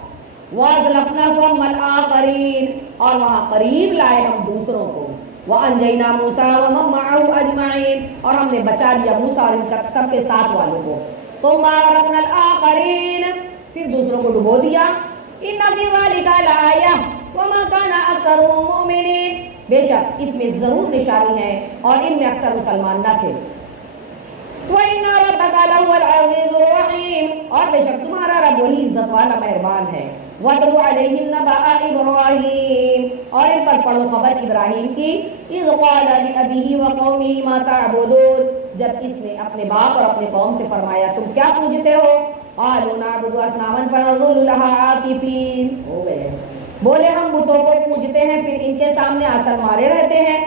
وَأَزْلَفْنَا الْآخَرِينَ. اور وہاں قریب لائے ہم دوسروں کو. وَأَنْجَيْنَا مُوسَىٰ وَمَن مَّعَهُ أَجْمَعِينَ. اور ہم نے بچا لیا موسیٰ اور ان کا سب کے ساتھ والوں کو. ثُمَّ أَغْرَقْنَا الْآخَرِينَ. پھر دوسروں کو ڈبو دیا. إِنَّ فِي ذَلِكَ لَآيَةً وَمَا كَانَ أَكْثَرُهُم مُؤْمِنِينَ. بے شک اس میں ضرور نشانی ہے اور ان میں اکثر مسلمان نہ تھے. وَإِنَّ رَبَّكَ لَهُوَ الْعَزِيزُ الرَّحِيمُ. اور بے شک تمہارا رب وہی عزت والا مہربان ہے. وَاتْلُ عَلَيْهِمْ نَبَأَ إِبْرَاهِيمَ. اور ان پر پڑھو خبر ابراہیم کی. إِذْ قَالَ لِأَبِيهِ وَقَوْمِهِ مَا تَعْبُدُونَ. جب اس نے اپنے باپ اور اپنے قوم سے فرمایا تم کیا پوجتے ہو؟ قَالُوا نَعْبُدُ أَصْنَامًا فَنَظَلُّ لَهَا عَاكِفِينَ. ہو گئے بولے ہم بتوں کو پوجتے ہیں پھر ان کے سامنے آسن مارے رہتے ہیں.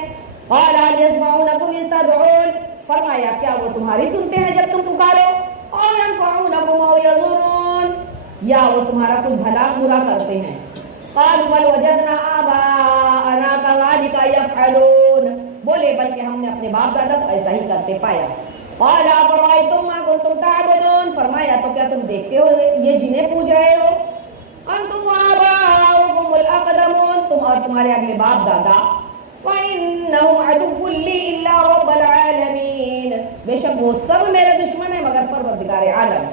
قَالَ هَلْ يَسْمَعُونَكُمْ إِذْ تَدْعُونَ. فرمایا کیا وہ تمہاری سنتے ہیں جب تم پکارو؟ أَوْ يَنفَعُونَكُمْ أَوْ يَضُرُّونَ. یا وہ تمہارا کچھ بھلا برا کرتے ہیں. قَالُوا بَلْ وَجَدْنَا آبَاءَنَا كَذَلِكَ يَفْعَلُونَ. بولے بلکہ ہم نے اپنے باپ دادا کو ایسا ہی کرتے پایا. قَالَ أَفَرَأَيْتُم مَّا كُنتُمْ تَعْبُدُونَ. فرمایا تو کیا تم دیکھتے ہو یہ جنہیں پوج رہے ہو؟ أَنتُمْ وَآبَاؤُكُمُ الْأَقْدَمُونَ. تم اور تمہارے اگلے باپ دادا. فَإِنَّهُمْ عَدُوٌّ لِّي إِلَّا رَبَّ الْعَالَمِينَ. بے شک وہ سب میرے دشمن ہیں مگر پروردگار عالم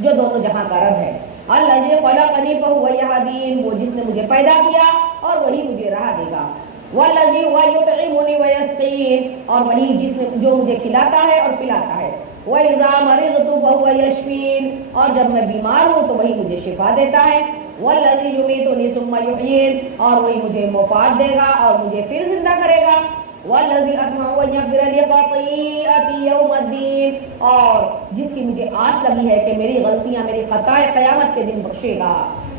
جو دونوں جہاں کا رب ہے. الَّذِي خَلَقَنِي فَهُوَ يَهْدِينِ. وہ جس نے مجھے پیدا کیا اور وہی مجھے راہ دے گا. وَالَّذِي هُوَ يُطْعِمُنِي وَيَسْقِينِ. اور وہی جس نے جو مجھے کھلاتا ہے اور پلاتا ہے. وَإِذَا مَرِضْتُ فَهُوَ يَشْفِينِ. اور جب میں بیمار ہوں تو وہی مجھے شفا دیتا ہے. والذی یمیتنی ثم یحیین، اور وہی مجھے وفات دے گا اور مجھے پھر زندہ کرے گا، والذی اطمع ان یغفر لی خطیئتی یوم الدین، اور جس کی مجھے آس لگی ہے کہ میری غلطیاں، میری خطائیں قیامت کے دن بخشے گا۔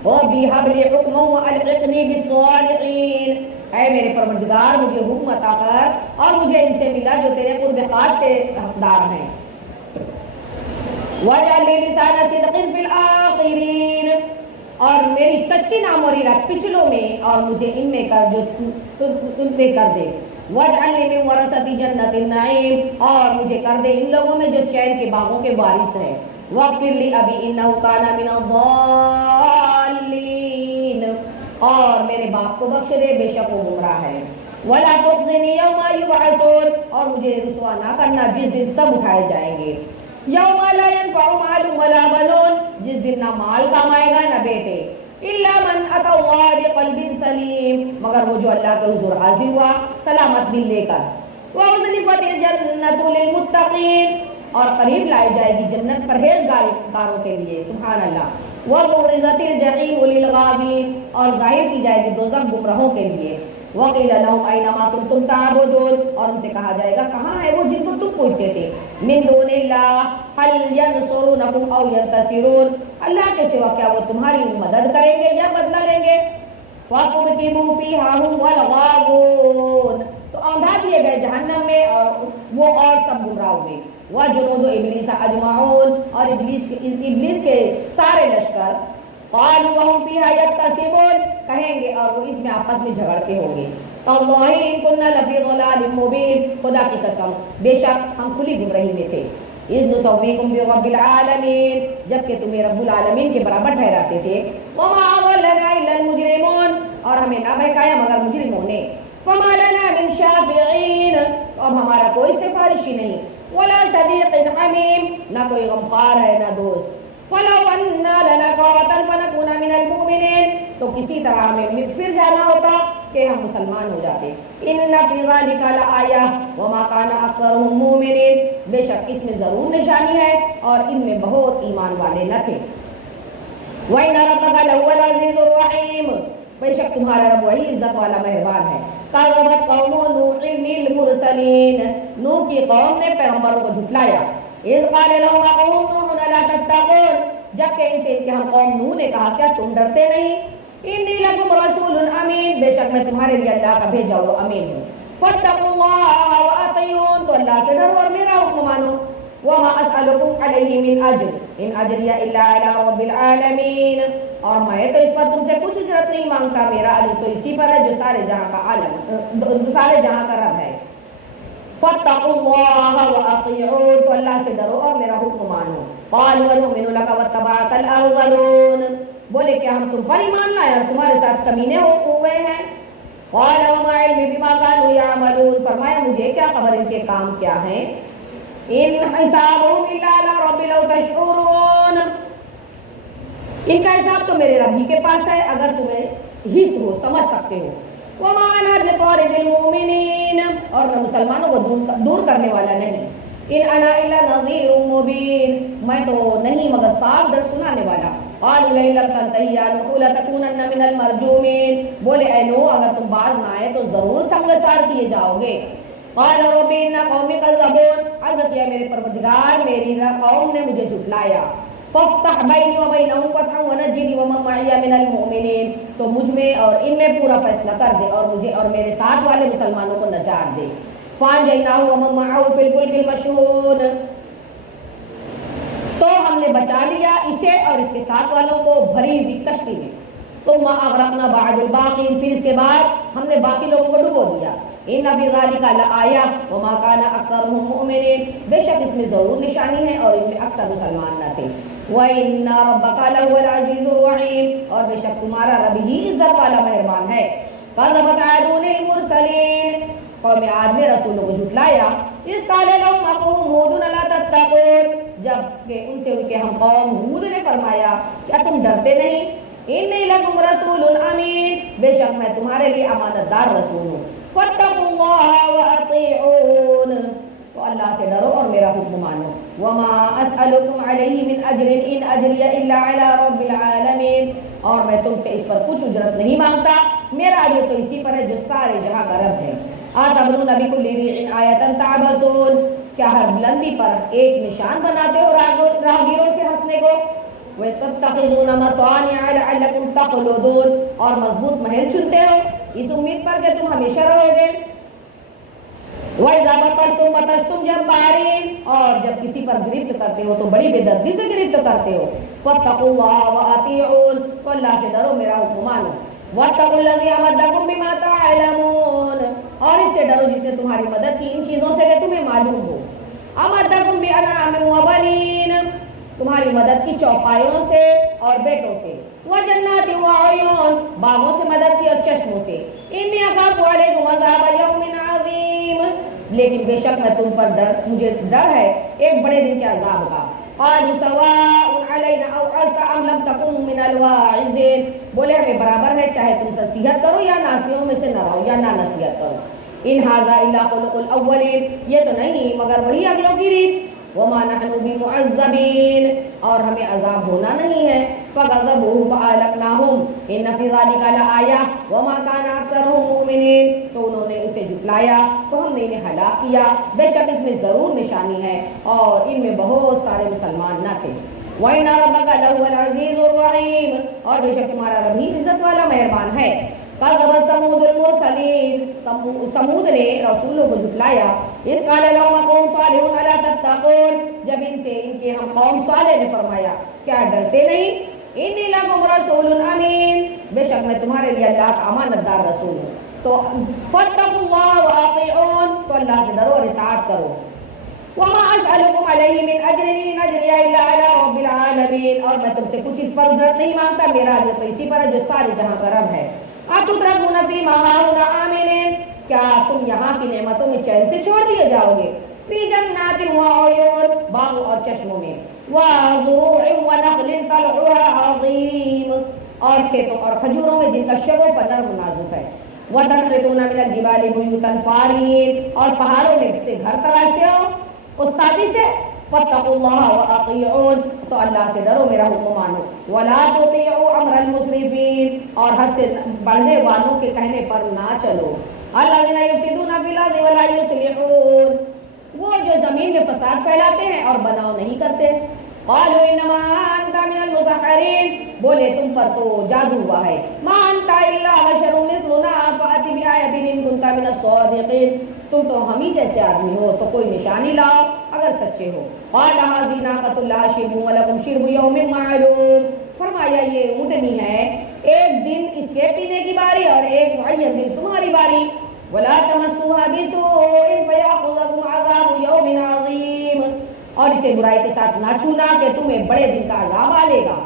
ربی ھب لی حکما والحقنی بالصالحین، اے میرے پروردگار مجھے حکم عطا کر اور مجھے ان سے ملا جو تیرے قرب خاص کے حقدار ہیں۔ وَاجْعَلْ لِي لِسَانَ صِدْقٍ فِي الْآخِرِينَ، اور میری سچی ناموری رکھ پچھلوں میں اور مجھے ان میں کر جو تم پہ کر دے۔ وَاجْعَلْنِي مِن وَرَثَةِ جَنَّةِ النَّعِيمِ، اور مجھے کر دے ان لوگوں میں جو چین کے باغوں کے وارث ہیں۔ وَاغْفِرْ لِأَبِي إِنَّهُ كَانَ مِنَ الضَّالِّينَ، اور میرے باپ کو بخش دے، بے شک وہ گمراہ ہے۔ وَلَا تُخْزِنِي يَوْمَ يُبْعَثُونَ، اور مجھے رسوا نہ کرنا جس دن سب اٹھائے جائیں گے۔ یوم لا ينفع مال ولا بنون، جس دن نہ مال کام آئے گا نہ بیٹے، الا من اتى الله بقلب سلیم، مگر وہ جو اللہ کے حضور حاضر ہوا سلامت دل لے کر۔ وَأُزْلِفَتِ الْجَنَّةُ لِلْمُتَّقِينَ، اور قریب لائی جائے گی جنت پرہیزگاروں کے لیے، سبحان اللہ۔ وَبُرِّزَتِ الْجَحِيمُ لِلْغَاوِينَ، اور ظاہر کی جائے گی دوزخ گمراہوں کے لیے۔ وَقِيلَ لَهُمْ أَيْنَ مَا كُنتُمْ تَعْبُدُونَ، اور ان سے کہا جائے گا کہاں ہے وہ جن کو تم پوجتے تھے۔ مِن دُونِ اللَّهِ هَلْ يَنْصُرُونَكُمْ أَوْ يَنْتَصِرُونَ، اللہ کے سوا کیا وہ تمہاری مدد کریں گے یا بدلہ لیں گے۔ فَكُبْكِبُوا فِيهَا هُمْ وَالْغَاوُونَ، تو اندھا دیے گئے جہنم میں اور وہ اور سب گمراہ ہوئے۔ وَجُنُودُ إِبْلِيسَ أَجْمَعُونَ، اور ابلیس کے سارے لشکر۔ قالوا وهم فيها يختصمون، کہیں گے اور وہ اس میں آپس میں جھگڑتے ہوں گے۔ تاللہ ان كنا لفی ضلال مبین، خدا کی قسم بے شک ہم کھلی گمراہی میں تھے۔ اذ نسویکم برب العالمین، جبکہ تمہیں رب العالمین کے برابر ٹھہراتے تھے۔ وما اضلنا الا المجرمون، اور ہمیں نہ بہکایا مگر مجرموں نے۔ فما لنا من شافعین، تو اب ہمارا کوئی سفارشی نہیں۔ ولا صدیق حمیم، نہ کوئی غمخوار ہے نہ دوست۔ فَلَوْ أَنَّا لَنَا كَرَّةً فَنَكُونَ مِنَ الْمُؤْمِنِينَ، تو کسی طرح ہمیں پھر جانا ہوتا کہ ہم مسلمان ہو جاتے۔ إِنَّ فِي ذَلِكَ لَآيَةً وَمَا كَانَ أَكْثَرُهُم مُؤْمِنِينَ، بے شک اس میں ضرور نشانی ہے اور ان میں بہت ایمان والے نہ تھے۔ وَإِنَّ رَبَّكَ لَهُوَ الْعَزِيزُ الرَّحِيمُ، بے شک تمہارا رب وہی عزت والا مہربان ہے۔ كَذَّبَتْ قَوْمُ نُوحٍ الْمُرْسَلِينَ، نوح کی قوم نے پیغمبروں کو جھٹلایا۔ اذ قال لهم اخوهم نوح الا تتقون، جبکہ ان سے ان کے ہم قوم نوح نے کہا کیا تم ڈرتے نہیں؟ انی لکم رسول امین، بے شک میں تمہارے لیے اللہ کا بھیجا ہوا امین ہوں۔ فاتقوا اللہ واطیعون، تو اللہ سے ڈرو اور میرا حکم مانو۔ وما اسألکم علیہ من اجر ان اجری الا علی رب العالمین، اور میں تو اس پر تم سے کچھ اجرت نہیں مانگتا، میرا اجر تو اسی پر ہے جو سارے جہاں کا عالم، سارے جہاں کا رب ہے۔ فاتقوا اللہ واطیعون، تو اللہ سے ڈرو اور میرا حکم مانو۔ قالوا ونؤمن لك واتبعك الارذلون، بولے کہ ہم تم پر ایمان لائے اور تمہارے ساتھ کمینے ہوئے ہیں۔ قال وما علمي بما كانوا يعملون، فرمایا مجھے کیا خبر ان کے کام کیا ہیں۔ ان حسابهم الا على ربي لو تشعرون، ان کا حساب تو میرے رب ہی کے پاس ہے اگر تمہیں حس ہو، سمجھ سکتے ہو۔ وما انا بطارد المؤمنین، اور میں مسلمانوں کو دور کرنے والا نہیں۔ ان انا الا نذیر مبین، میں تو نہیں مگر صاف ڈر سنانے والا۔ قالوا لئن لم تنتهي يا نوح لتكونن من المرجومین، بولے اے نوح اگر تم باز نہ آئے تو ضرور سنگسار کیے جاؤ گے۔ قال رب ان قومی كذبون، حضرت یا میرے پروردگار میری قوم نے مجھے جھٹلایا۔ فافتح بینی و بینہم فتحا ونجنی ومن معی من المؤمنین، تو مجھ میں اور ان میں پورا فیصلہ کر دے اور مجھے اور میرے ساتھ والے مسلمانوں کو نجات دے۔ فانجیناہ ومن معہ فی الفلک المشحون، تو ہم نے بچا لیا اسے اور اس کے ساتھ والوں کو بھری ہوئی کشتی میں۔ ثم اغرقنا بعد الباقین، پھر اس کے بعد ہم نے باقی لوگوں کو ڈبو دیا۔ ان فی ذلک لآیہ وما کان اکثرهم مؤمنین، بے شک اس میں ضرور نشانی ہے اور ان میں اکثر مسلمان نہ تھے۔ وَإِنَّ رَبَّكَ لَهُوَ الْعَزِيزُ الرَّحِيمُ، اور بے شک تمہارا رب ہی عزت والا مہربان ہے۔ كَذَّبَتْ عَادٌ الْمُرْسَلِينَ، قوم عاد نے رسولوں کو جھٹلایا۔ اذ قال لهم اخوهم هود الا تتقون، جب کہ ان سے ان کے ہم قوم ہود نے فرمایا کیا تم ڈرتے نہیں؟ انی لکم رسول امین، بے شک میں تمہارے لیے امانت دار رسول ہوں۔ فاتقوا اللہ واطیعون، تو اللہ سے ڈرو اور میرا حکم مانو. وما اسألكم علیہ من اجر ان اجری الا علی رب العالمین، اور میں تم سے اس پر کچھ اجرت نہیں مانگتا، میرا اجر تو اسی پر ہے جو سارے جہاں کا رب ہے. آتبنون بکل ریع آیۃ تعبثون، کیا ہر بلندی پر ایک نشان بناتے ہو راہگیروں سے ہنسنے کو. وَتَتَّخِذُونَ مَصَانِعَ لَعَلَّكُمْ تَخْلُدُونَ، اور مضبوط محل چنتے ہو اس امید پر کہ تم ہمیشہ رہو گے. وَإِذَا بَطَشْتُمْ بَطَشْتُمْ جَبَّارِينَ، اور جب کسی پر گرفت کرتے ہو تو بڑی بے دردی سے گرفت کرتے ہو. فَاتَّقُوا اللَّهَ وَأَطِيعُونِ، تو اللہ سے ڈرو میرا حکم مانو. وَاتَّقُوا الَّذِي أَمَدَّكُم بِمَا تَعْلَمُونَ، اور اس سے ڈرو جس نے تمہاری مدد کی ان چیزوں سے کہ تمہیں معلوم ہو. أَمَدَّكُم بِأَنْعَامٍ وَبَنِينَ، تمہاری مدد کی چوپایوں سے اور بیٹوں سے. وَجَنَّاتٍ وَعُيُونٍ، باغوں سے مدد کی اور چشموں سے. إِنِّي أَخَافُ عَلَيْكُمْ عَذَابَ يَوْمٍ عَظِيمٍ، لیکن بے شک میں تم پر مجھے ڈر ہے ایک بڑے دن کے عذاب کا. قَالُوا سَوَاءٌ عَلَيْنَا أَوْعَظْتَ أَمْ لَمْ تَكُن مِّنَ الْوَاعِظِينَ، بولے ہمیں برابر ہے چاہے تم نصیحت کرو یا ناصحوں میں سے نہ رہو یا نہ نصیحت کرو. إِنْ هَذَا إِلَّا خُلُقُ الْأَوَّلِينَ، یہ تو نہیں مگر وہی اگلوں کی ریت. وَمَا نَحْنُ بِمُعَذَّبِينَ، اور ہمیں عذاب ہونا نہیں ہے. فَكَذَّبُوهُ فَأَهْلَكْنَاهُمْ إِنَّ فِي ذَلِكَ لَآيَةً وَمَا كَانَ أَكْثَرُهُم مُؤْمِنِينَ، تو انہوں نے اسے جھٹلایا تو ہم نے انہیں ہلاک کیا، بے شک اس میں ضرور نشانی ہے اور ان میں بہت سارے مسلمان نہ تھے. وَإِنَّ رَبَّكَ لَهُوَ الْعَزِيزُ الرَّحِيمُ، اور بے شک تمہارا رب ہی عزت والا مہربان ہے. كَذَّبَتْ ثَمُودُ الْمُرْسَلِينَ، سمود نے رسولوں کو جھٹلایا. إِذْ قَالَ لَهُمْ أَخُوهُمْ صَالِحٌ أَلَا تَتَّقُونَ، جب ان سے ان کے ہم قوم صالح نے فرمایا کیا ڈرتے نہیں. إِنِّي لَكُمْ رَسُولٌ أَمِينٌ، بے شک میں تمہارے لیے اللہ کا امانت دار رسول ہوں. تو فَاتَّقُوا اللَّهَ وَأَطِيعُونِ، تو اللہ سے ڈرو اور اطاعت کرو. وَمَا أَسْأَلُكُمْ عَلَيْهِ مِنْ أَجْرٍ إِنْ أَجْرِيَ إِلَّا عَلَىٰ رَبِّ الْعَالَمِينَ، اور میں تم سے کچھ اس پر اجرت نہیں مانگتا، میرا اجر تو اسی پر ہے جو سارے جہاں کا رب ہے. أَتُتْرَكُونَ فِي مَا هَاهُنَا آمِنِينَ، کیا تم یہاں کی نعمتوں میں چین سے چھوڑ دیے جاؤ گے. فِي جَنَّاتٍ وَعُيُونٍ، باغوں اور چشموں میں. وَزُرُوعٍ وَنَخْلٍ طَلْعُهَا عَظِيمٌ، اور کھیتوں اور کھجوروں میں جن کا شگوفہ نرم و نازک ہے. وَتَنْحِتُونَ مِنَ الْجِبَالِ بُيُوتًا فَارِهِينَ، اور پہاڑوں میں سے گھر تراشتے ہو استادی سے. فَاتَّقُوا اللَّهَ وَأَطِيعُونَ، تو اللہ سے ڈرو میرا حکم مانو. وَلَا تُطِيعُوا أَمْرَ الْمُسْرِفِينَ، اور حد سے بڑھنے والوں کے کہنے پر نہ چلو. الَّذِينَ يُفْسِدُونَ فِي الْأَرْضِ وَلَا يُصْلِحُونَ، وہ جو زمین میں فساد پھیلاتے ہیں اور بناؤ نہیں کرتے. قالوا انما انت من المسحرین، بولے تم پر تو جادو ہوا ہے. ما انت الا بشر مثلنا فأت بآیۃ ان كنت من الصادقین، تم تو ہم ہی جیسے آدمی ہو تو کوئی نشانی لاؤ اگر سچے ہو. قال هذه ناقۃ لها شرب ولكم شرب يوم معلوم، فرمایا یہ اونٹنی ہے ایک دن اس کے پینے کی باری اور ایک معین دن تمہاری باری. ولا تمسوها بسوء فيأخذكم عذاب يوم عظيم، اور اسے برائی کے ساتھ نہ چھونا کہ تمہیں بڑے دن کا عذاب آ لے گا.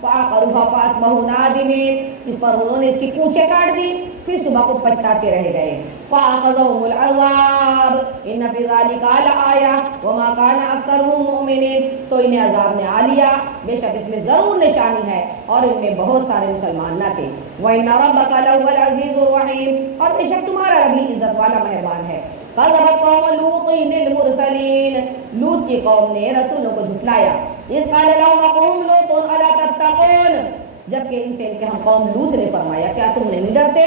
فَعَقَرُوهَا فَأَصْبَحُوا نَادِمِينَ، اس پر انہوں نے اس کی پونچھیں کاٹ دی پھر صبح کو پچھتاتے رہ گئے. فَأَخَذَهُمُ الْعَذَابُ إِنَّ فِي ذَلِكَ لَآيَةً وَمَا كَانَ أَكْثَرُهُم مُؤْمِنِينَ، تو انہیں عذاب نے آ لیا، بے شک اس میں ضرور نشانی ہے اور ان میں بہت سارے مسلمان نہ تھے. وَإِنَّ رَبَّكَ لَهُوَ الْعَزِيزُ الرَّحِيمُ، اور بے شک تمہارا رب ہی عزت والا مہربان ہے. كَذَّبَتْ قَوْمُ لُوطٍ الْمُرْسَلِينَ، لوط کی قوم نے رسولوں کو جھٹلایا. إِذْ قَالَ لَهُمْ أَخُوهُمْ لُوطٌ أَلَا تَتَّقُونَ، جبکہ ان سے ان کے ہم قوم لوط نے فرمایا کیا تم نہیں ڈرتے.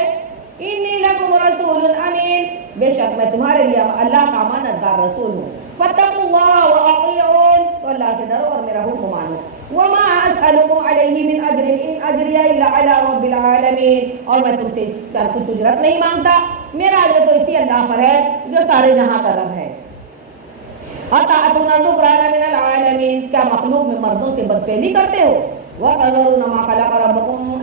إِنِّي لَكُمْ رَسُولٌ أَمِينٌ، بے شک میں تمہارے لیے اللہ کا امانت دار رسول ہوں. فَاتَّقُوا اللَّهَ وَأَطِيعُونِ، تو اللہ سے ڈرو اور میرا حکم مانو. وَمَا أَسْأَلُكُمْ عَلَيْهِ مِنْ أَجْرٍ إِنْ أَجْرِيَ إِلَّا عَلَىٰ رَبِّ الْعَالَمِينَ، اور میں تم سے اس کا کچھ اجرت نہیں مانگتا، میرا اجر تو اسی اللہ پر ہے جو سارے جہاں کا رب ہے. أَتَأْتُونَ الذُّكْرَانَ مِنَ الْعَالَمِينَ، کیا مخلوق میں مردوں سے بدفعلی کرتے ہو. وَتَذَرُونَ مَا خَلَقَ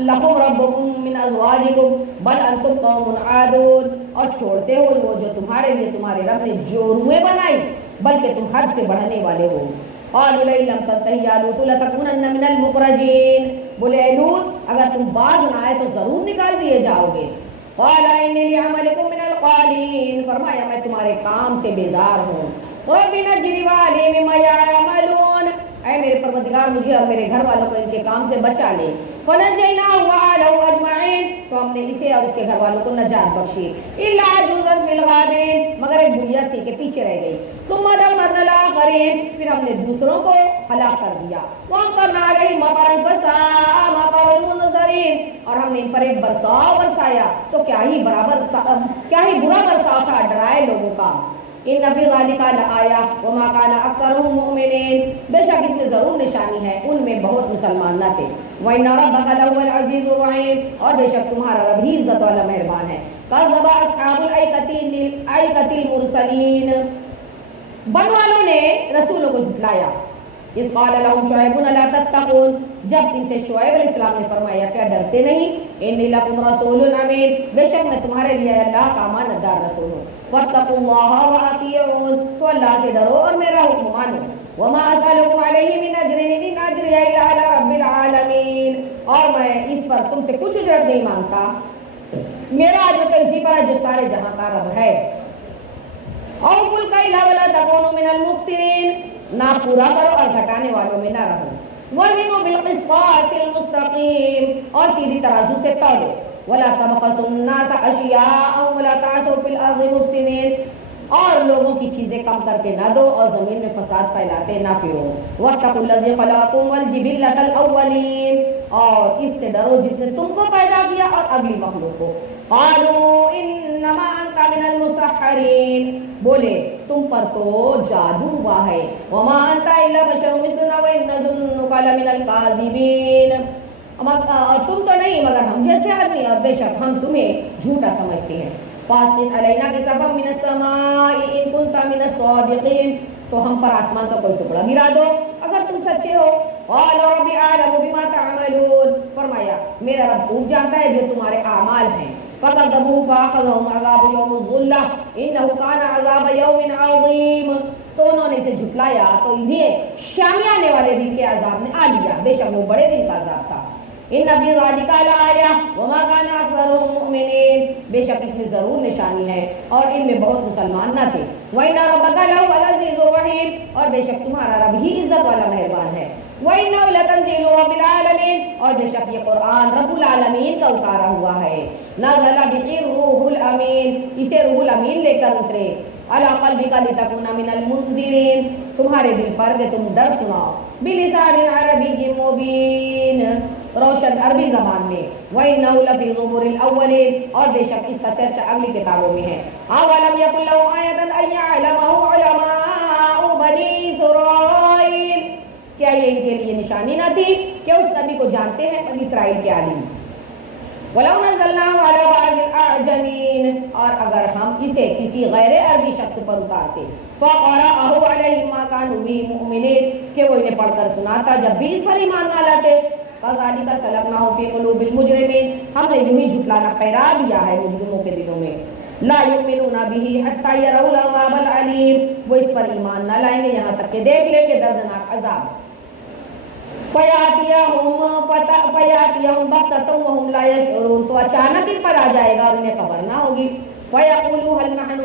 لَكُمْ رَبُّكُم مِّنْ أَزْوَاجِكُمْ بَلْ أَنتُمْ قَوْمٌ عَادُونَ، اور چھوڑتے ہو وہ جو تمہارے لیے تمہارے رب نے جوڑویں بنائی بلکہ تم حد سے بڑھنے والے ہو. قالوا لئن لم تنتهِ يا لوط لتكونن من المخرجين، بولے اے لوط اگر تم باز نہ آئے تو ضرور نکال دیے جاؤ گے. قال إني لعملكم من القالين، فرمایا میں تمہارے کام سے بیزار ہوں. رب نجني وأهلي مما يعملون، اے میرے پروردگار مجھے اور میرے گھر والوں کو ان کے کام سے بچا لے. فنجیناہ وآلہ اجمعین، تو ہم نے اسے اور اس کے گھر والوں کو نجات بخشی، الا عجوزا فی الغابرین، مگر ایک بڑھیا تھی کہ پیچھے رہ گئی، ثم دمرنا الآخرین، پھر ہم نے دوسروں کو ہلاک کر دیا، وامطرنا علیہم مطرا فساء مطر المنذرین، اور ہم نے ان پر ایک برساؤ برسایا تو کیا ہی برا برساؤ تھا ڈرائے لوگوں کا۔ ان فی ذلک لآیہ وما کان اکثرهم مؤمنین، بے شک اس میں ضرور نشانی ہے، ان میں بہت مسلمان نہ تھے۔ وَإِنَّ رَبَّكَ لَهُوَ الْعَزِيزُ الرَّحِيمُ، اور بے شک تمہارا رب ہی عزت والا مہربان ہے۔ کذب اصحاب الایکۃ المرسلین، بن والوں نے رسولوں کو جھٹلایا۔ اس قال لهم شعیب الا تتقون، جب ان سے شعیب علیہ السلام نے فرمایا کیا ڈرتے نہیں؟ انی لکم رسول امین، بے شک میں تمہارے لیے اللہ کا امانتدار رسول ہوں۔ واتقوا اللہ واطیعون، تو اللہ سے ڈرو اور میرا حکم مانو۔ وما اسألکم علیہ من اجر ان اجری الا علی رب العالمین، اور میں اس پر تم سے کچھ اجرت نہیں مانگتا، میرا اجر تو اسی پر ہے جو سارے جہاں کا رب ہے۔ اوفوا الکیل ولا تکونوا من المخسرین، نہ پورا کرو اور گھٹانے والوں میں نہ رہو۔ وزنوا بالقسطاس المستقیم، اور سیدھی ترازو سے تولو۔ ولا تبخسوا الناس اشیاءهم ولا تعثوا في الارض مفسدین، اور لوگوں کی چیزیں کم کر کے نہ دو اور زمین میں فساد پھیلاتے نہ پھرو۔ واتقوا الذی خلقکم والجبلۃ الاولین، اور اس سے ڈرو جس نے تم کو پیدا کیا اور اگلی مخلوق کو۔ قالوا انما انت من المسحرین، بولے تم پر تو جادو ہوا ہے۔ وما انت الا بشر مثلنا وان نظنک لمن الکاذبین، تم تو نہیں مگر ہم جیسے آدمی، اور بے شک ہم تمہیں جھوٹا سمجھتے ہیں۔ فاسقط علینا کسفا من السماء ان کنت من الصادقین، تو ہم پر آسمان کا کوئی ٹکڑا گرا دو اگر تم سچے ہو۔ قال رب اعلم بما تعملون، فرمایا میرا رب خوب جانتا ہے جو تمہارے اعمال ہیں۔ فكذبوه فأخذهم عذاب يوم الظلة إنه كان عذاب يوم عظيم، تو انہوں نے اسے جھٹلایا تو انہیں شامی آنے والے دن کے عذاب نے آ لیا، بے شک وہ بڑے دن کا عذاب تھا۔ ان فی ذلک لآیہ وما کان اکثرهم مؤمنین، بے شک اس میں ضرور نشانی ہے اور ان میں بہت مسلمان نہ تھے۔ وَإِنَّ رَبَّكَ لَهُوَ الْعَزِيزُ الرَّحِيمُ، اور بے شک تمہارا رب ہی عزت والا مہربان ہے۔ وَإِنَّهُ لَتَنزِيلُ رَبِّ الْعَالَمِينَ، اور بے شک یہ قرآن رب العالمین کا اتارا ہوا ہے۔ نزل بِهِ الروح الامین، اسے روح الامین لے کر اترے۔ علی قلبک لتکون من المنذرین، تمہارے دل پر کہ تم ڈر سناؤ۔ بلسان عربی مبین، روشن عربی زبان میں۔ وَإِنَّهُ لَفِي زُبُرِ الْأَوَّلِينَ، اور بے شک اس کا چرچا اگلی کتابوں میں ہے۔ أَوَلَمْ يَكُنْ لَهُمْ آیَةً أَن يَعْلَمَهُ عُلَمَاءُ بَنِي إِسْرَائِیلَ، کیا یہ ان کے لیے نشانی نہ تھی کہ اس نبی کو جانتے ہیں بنی اسرائیل کے عالم۔ وَلَوْ نَزَّلْنَاهُ عَلَى بَعْضِ الْأَعْجَمِينَ، اور اگر ہم اسے کسی غیر عربی شخص پر اتارتے، فَقَرَأَهُ عَلَيْهِمْ مَا كَانُوا بِهِ مُؤْمِنِينَ، کہ وہ انہیں پڑھ کر سناتا جب بھی اس پر ایمان نہ لاتے۔ كَذَلِكَ سَلَكْنَاهُ فِي قُلُوبِ الْمُجْرِمِينَ، ہم نے یوں ہی جھٹلانا پیرا دیا ہے مجرموں کے دلوں میں۔ لَا يُؤْمِنُونَ بِهِ حَتَّى يَرَوْا الْعَذَابَ الْعَلِيمَ، وہ اس پر ایمان نہ لائیں گے یہاں تک کہ دیکھ لیں کہ دردناک عذاب۔ فَيَأْتِيَهُمْ بَغْتَةً وَهُمْ لَا يَشْعُرُونَ، تو اچانک ان پر آ جائے گا اور انہیں خبر نہ ہوگی۔ فَيَقُولُوا هَلْ نَحْنُ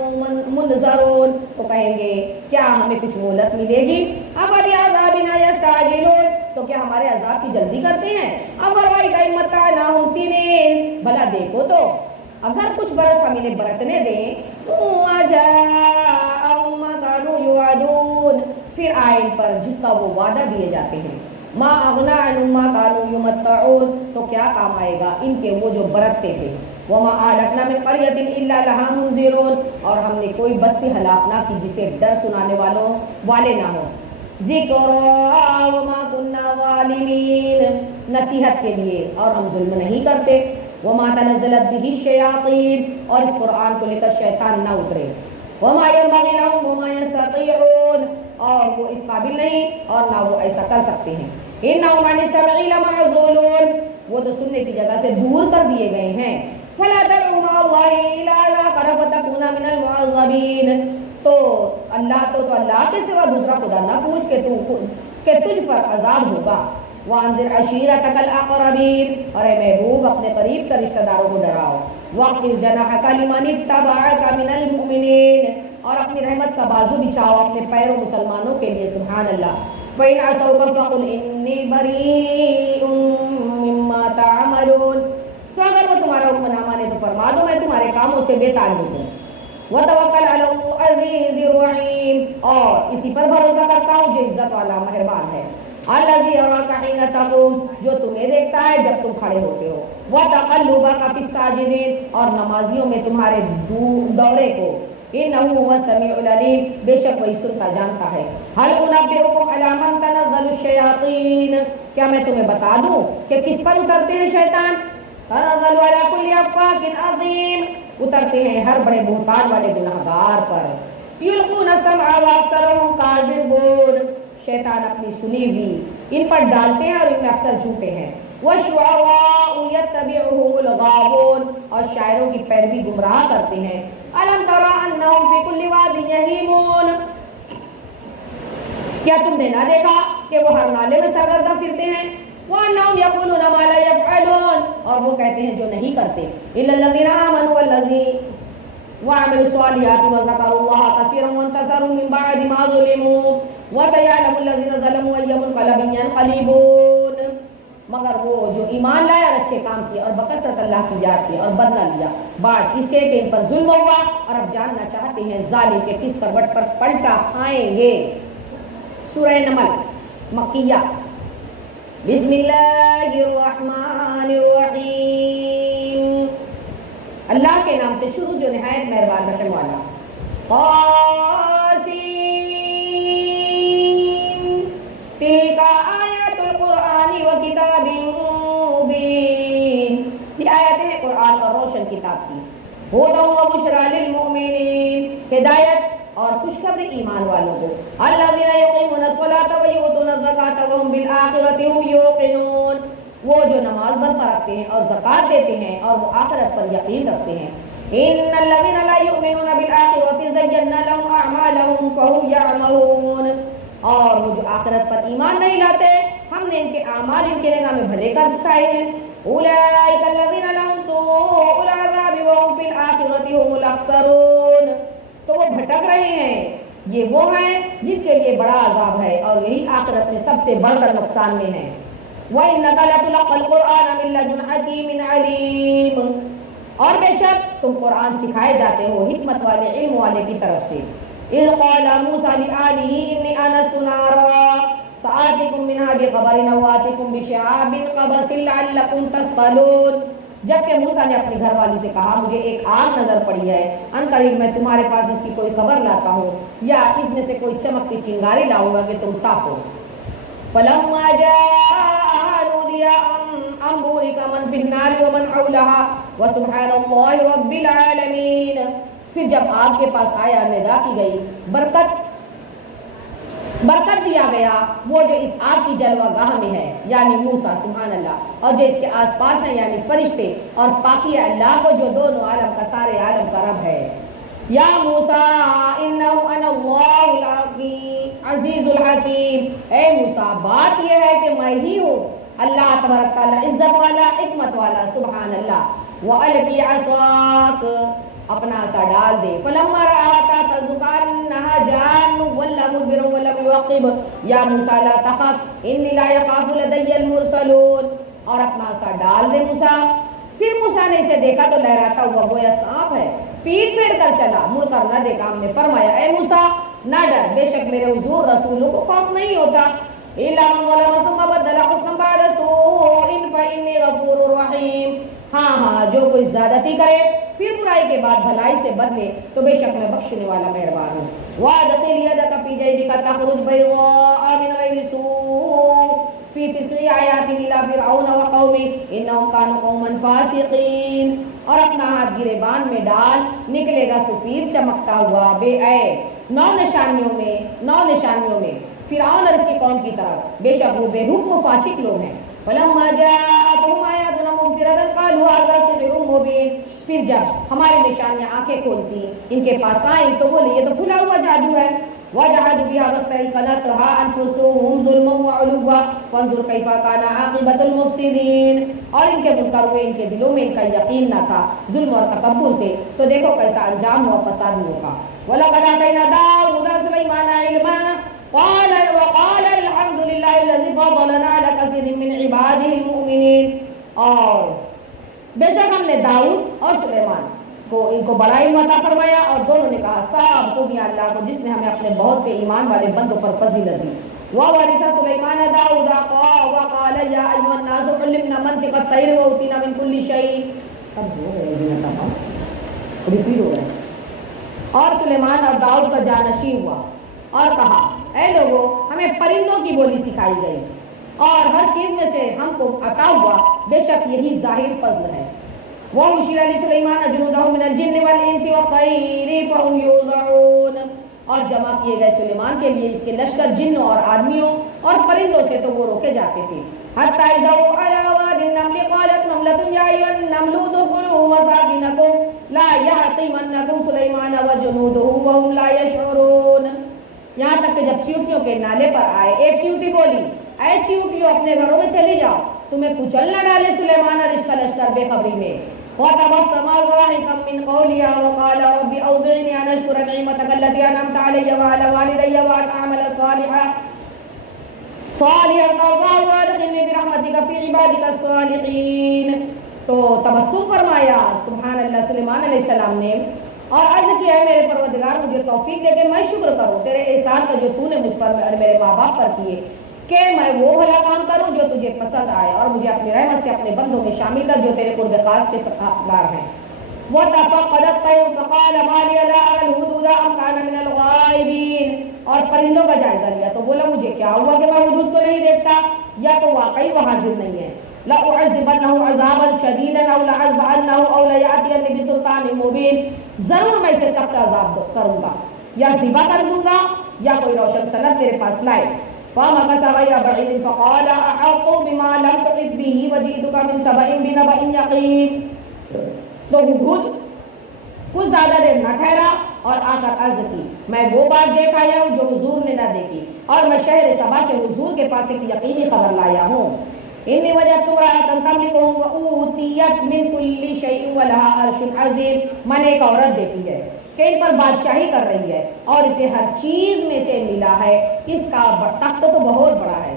مُنظَرُونَ، تو کہیں گے کیا ہمیں کچھ مہلت ملے گی۔ أَفَبِعَذَابِنَا يَسْتَعْجِلُونَ، تو کیا ہمارے عذاب کی جلدی کرتے ہیں۔ أَفَرَأَيْتَ إِن مَّتَّعْنَاهُمْ سِنِينَ، بھلا دیکھو تو اگر کچھ برس ہم انہیں برتنے دیں۔ ثُمَّ جَاءَهُم مَّا كَانُوا يُوعَدُونَ، پھر آئے ان پر جس کا وہ وعدہ دیے جاتے ہیں۔ ما اغنا عنهم ما كانوا يمتعون، تو کیا کام آئے گا ان کے وہ جو برتتے تھے۔ وما اهلكنا من قرية الا لها منذرون، اور ہم نے کوئی بستی ہلاک نہ کی جسے ڈر سنانے والے نہ ہوں۔ ذکرا وما كنا ظالمین، نصیحت کے لیے اور ہم ظلم نہیں کرتے۔ وما تنزلت به الشیاطین، اور اس قرآن کو لے کر شیطان نہ اترے۔ وما ينبغي لهم وما يستطيعون، اور وہ اس قابل نہیں اور نہ وہ ایسا کر سکتے ہیں۔ انهم عن السمع لمعزولون، وہ تو سننے کی جگہ سے دور کر دیے گئے ہیں۔ فلا تدعوا مع الله إلها آخر فتكون من المعذبين، تو اللہ کے سوا دوسرا خدا نہ پوچھ کہ تجھ پر عذاب ہوگا۔ وانذر عشیرتک الاقربین، اور اے محبوب اپنے قریب کے رشتہ داروں کو ڈراؤ۔ واخفض جناحک لمن اتبعک من المؤمنین، اور اپنی رحمت کا بازو بچھاؤ اپنے پیروں مسلمانوں کے لیے۔ سبحان اللہ۔ فإن عصوك فقل إني بريء مما تعملون. تو اگر وہ تمہارا حکم نہ مانے تو فرما دو میں تمہارے کاموں سے بے تعلق ہوں. وتوکل علی العزیز الرحیم. اور اسی پر بھروسہ کرتا ہوں جو عزت والا مہربان ہے. الذی یراک حین تقوم. جو تمہیں دیکھتا ہے جب تم کھڑے ہوتے ہو. وتقلبک فی الساجدین. اور نمازیوں میں تمہارے دورے کو. انہ هو السمیع العلیم. بے شک وہی سنتا جانتا ہے. هل انبئکم علی من تنزل الشیاطین. کیا میں تمہیں بتا دوں کہ کس پر اترتے ہیں شیطان؟ تنزل علی کل افاک اثیم. اترتے ہیں ہر بڑے بہتان والے گناہگار پر. یلقون السمع واکثرهم کاذبون. شیطان اپنی سنی ہوئی ان پر ڈالتے ہیں اور ان میں اکثر جھوٹے ہیں. وَالشُّعَرَاءُ يَتَّبِعُهُمُ الْغَاوُونَ. اور شاعروں کی پیروی گمراہ کرتے ہیں. أَلَمْ تَرَ أَنَّهُمْ فِي كُلِّ وَادٍ يَهِيمُونَ. کیا تم نے نہ دیکھا کہ وہ ہر نالے میں سرگردہ پھرتے ہیں. وَأَنَّهُمْ يَقُولُونَ مَا لَا يَفْعَلُونَ. اور وہ کہتے ہیں جو نہیں کرتے. إِلَّا الَّذِينَ آمَنُوا وَعَمِلُوا الصَّالِحَاتِ وَذَكَرُوا اللَّهَ كَثِيرًا وَانتَصَرُوا مِن بَعْدِ مَا ظُلِمُوا وَسَيَعْلَمُ الَّذِينَ ظَلَمُوا أَيَّ مُنقَلَبٍ يَنقَلِبُونَ. مگر وہ جو ایمان لائے اور اچھے کام کیے اور بکثرت اللہ کی یاد کی اور بدلہ لیا بعد اس کے کہ ان پر ظلم ہوا اور اب جاننا چاہتے ہیں ظالم کے کس کروٹ پر پلٹا کھائیں گے. سورہ نمل مکیہ. بسم اللہ الرحمن الرحیم. اللہ کے نام سے شروع جو نہایت مہربان رحم والا. قاسم. تلک آیات القرآن و کتاب مبین. یہ آیتیں ہیں قرآن اور روشن کتاب کی. ہدی و بشری للمؤمنین. ہدایت اور خوشخبری ایمان والوں کو. الذین یقیمون الصلاۃ و یؤتون الزکاۃ وهم بالآخرۃ هم یوقنون. وہ جو نماز برپا رکھتے ہیں اور زکات دیتے ہیں اور وہ آخرت پر یقین رکھتے ہیں. ان الذین لا یؤمنون بالآخرۃ زینا لهم اعمالهم فهم یعملون. اور وہ جو آخرت پر ایمان نہیں لاتے ہم نے ان کے اعمال ان کی نگاہ میں بھلے کر دکھائے ہیں. اولئک الذین لهم سوء العذاب وهم فی الآخرۃ هم الاخسرون. تو وہ بھٹک رہے ہیں یہ وہ ہیں جن کے لیے بڑا عذاب ہے اور یہی آخرت میں سب سے بڑھ کر نقصان میں ہیں. وَإِنَّكَ لَتُلَقَّى الْقُرْآنَ مِن لَّدُنْ حَكِيمٍ عَلِيمٍ. اور بے شک تم قرآن سکھائے جاتے ہو حکمت والے علم والے کی طرف سے. اذ قال موسى لآله إني آنست نارا سآتيكم منها بخبر أو آتيكم بشهاب قبس لعلكم تصطلون. جبکہ موسیٰ نے اپنی گھر والی سے کہا مجھے ایک آگ نظر پڑی ہے ان قریب میں تمہارے پاس اس کی کوئی خبر لاتا ہوں یا اس میں سے کوئی چمکتی چنگاری لاؤں گا کہ تم تاپو. فلما جاء نودي أن بورك من في النار ومن حولها وسبحان الله رب العالمين. پھر جب آگ کے پاس آیا ندا کی گئی برکت دیا گیا وہ جو اس آگ کی جلوہ گاہ میں ہے یعنی موسیٰ سبحان اللہ اور جو اس کے آس پاس ہیں یعنی فرشتے اور پاکی اللہ کو جو دونوں عالم کا سارے عالم کا رب ہے. یا موسیٰ انہو انا اللہ عزیز الحکیم. اے موسیٰ بات یہ ہے کہ میں ہی ہوں اللہ تبارک تعالی عزت والا حکمت والا سبحان اللہ. وَأَلْقِ عَصَاكَ. اپنا عصا ڈال دے. فلما رآها تزكانها جان ولا مدبر ولم يعقب یا موسیٰ لا تخف انی لا يخاف لدي المرسلون. اور اپنا عصا ڈال دے موسیٰ. پھر موسیٰ نے اسے دیکھا تو لہراتا ہوا گویا سانپ ہے پیٹ پھیر کر چلا مڑ کر نہ دیکھا. ہم نے فرمایا اے موسیٰ نہ ڈر بے شک میرے حضور رسولوں کو خوف نہیں ہوتا. الا من ظلم ثم بدل حسنا بعد سوء فإني غفور رحیم. ہاں جو کوئی زیادتی کرے پھر برائی کے بعد بھلائی سے بدلے تو بے شک میں بخشنے والا مہربان ہوں. وَأَدْخِلْ يَدَكَ فِي جَيْبِكَ تَخْرُجْ بَيْضَاءَ مِنْ غَيْرِ سُوءٍ فِي 9 آيَاتٍ إِلَى فِرْعَوْنَ وَقَوْمِهِ إِنَّهُمْ كَانُوا قَوْمًا فَاسِقِينَ. اور اپنا ہاتھ گریبان میں ڈال نکلے گا سفیر چمکتا ہوا بے عیب 9 نشانیوں میں فرعون اور اس کی قوم کی طرف بے شک وہ بے حکم و فاسق لوگ ہیں. فلما جاءتهم آياتنا مبصرة قالوا هذا سحر مبين. پھر جب ہماری نشانیاں آنکھیں کھولتی ان کے پاس آئیں تو بولے یہ تو کھلا ہوا جادو ہے. وجحدوا بها واستيقنتها انفسهم ظلما وعلوا فانظر كيف كان عاقبة المفسدين. اور ان کے منکر ہوئے ان کے دلوں میں ان کا یقین نہ تھا ظلم اور تکبر سے تو دیکھو کیسا انجام ہوا فسادیوں کا. ولقد آتينا داود سليمان علما وقال الحمد لله الذي فضلنا على كثير من عباده المؤمنين. اور بے شک ہم نے داؤد اور سلیمان کو ان کو بڑا علم عطا فرمایا، اور دونوں نے کہا سب خوبیاں اللہ کو جس نے ہمیں اپنے بہت سے ایمان والے بندوں پر فضیلت دی۔ وَوَرِثَ سُلَيْمَانَ دَاوُدَ وَقَالَ يَا أَيُّهَا النَّاسُ عُلِّمْنَا مَنطِقَ الطَّيْرِ وَأُوتِينَا مِن كُلِّ شَيْءٍ۔ سب ہو گئے زینت کا ریپیٹ ہو گئے۔ اور سلیمان اور داؤد کا جانشین ہوا اور کہا اے لوگوں ہمیں پرندوں کی بولی سکھائی گئی اور ہر چیز میں سے ہم کو عطا ہوا، بے شک یہی ظاہر فضل ہے۔ وَأُشِرَ لِسُلَيْمَانَ جُنُودَهُ مِنَ الْجِنِّ وَالْإِنسِ وَالطَّيْرِ فَهُمْ يُوزَعُونَ، اور جمع کیے گئے سلیمان کے لیے اس کے لشکر جنوں اور آدمیوں اور پرندوں سے تو وہ روکے جاتے تھے۔ حَتَّى إِذَا عَلَى وَادِ النَّمْلِ قَالَتْ نَمْلَةٌ يَا أَيُّهَا النَّمْلُ ادْخُلُوا مَسَاكِنَكُمْ لَا يَحْطِمَنَّكُمْ سُلَيْمَانُ وَجُنُودُهُ وَهُمْ لَا يَشْعُرُونَ، یہاں تک کہ جب چیونٹیوں کے نالے پر آئے، ایک چیونٹی بولی اے چیونٹیوں اپنے گھروں میں چلی جاؤ، تمہیں کچل نہ ڈالے سلیمان اور اس کا لشکر بے خبری میں۔ وَتَبَسَّمَ ضَاحِكًا مِّن قَوْلِهَا وَقَالَ رَبِّ أَوْزِعْنِي أَنْ أَشْكُرَ نِعْمَتَكَ الَّتِي أَنْعَمْتَ عَلَيَّ وَعَلَى وَالِدَيَّ وَأَنْ أَعْمَلَ صَالِحًا تَرْضَاهُ وَأَدْخِلْنِي بِرَحْمَتِكَ فِي عِبَادِكَ الصَّالِحِينَ۔ تو تبسم فرمایا سبحان اللہ سلیمان علیہ السلام نے اور عرض کیا ہے میرے پروردگار مجھے توفیق دے کہ میں شکر کروں تیرے احسان کا جو تو نے مجھ پر اور میرے ماں باپ پر کیے، کہ میں وہ بھلا کام کروں جو تجھے پسند آئے، اور مجھے اپنی رحمت سے اپنے بندوں میں شامل کر جو تیرے قرب خاص کے حقدار ہیں۔ وَتَفَقَّدَ الطَّيْرُ فَقَالَ مَا لِيَ لَا أَرَى الْهُدْهُدَ أَمْ كَانَ مِنَ الْغَائِبِينَ، اور پرندوں کا جائزہ لیا تو بولا مجھے کیا ہوا کہ میں ہدہد کو نہیں دیکھتا، یا تو واقعی وہ حاضر نہیں ہے۔ لَأُعَذِّبَنَّهُ عَذَابًا شَدِيدًا أَوْ لَأَذْبَحَنَّهُ أَوْ لَيَأْتِيَنِّي بِسُلْطَانٍ مُبِينٍ، ضرور میں اسے سخت عذاب کروں گا، یا ذبح کر دوں گا، یا کوئی روشن سند میرے پاس لائے۔ فَمَكَثَ غَيْرَ بَعِيدٍ فَقَالَ أَحَاطُوا بِمَا لَمْ تُحِطْ بِهِ وَجِئْتُكَ مِنْ سَبَإٍ بِنَبَإٍ يَقِينٍ، تو ہدہد کچھ زیادہ دیر نہ ٹھہرا اور آ کر عرض کی میں وہ بات دیکھ آیا ہوں جو حضور نے نہ دیکھی، اور میں شہر سبا سے حضور کے پاس ایک یقینی خبر لایا ہوں۔ انی وجدت امرأة تملکهم وأوتیت من کل شیء ولها عرش عظیم، میں نے ایک عورت دیکھی ہے کہ ان پر بادشاہی کر رہی ہے اور اسے ہر چیز میں سے ملا ہے، اس کا تخت تو بہت بڑا ہے۔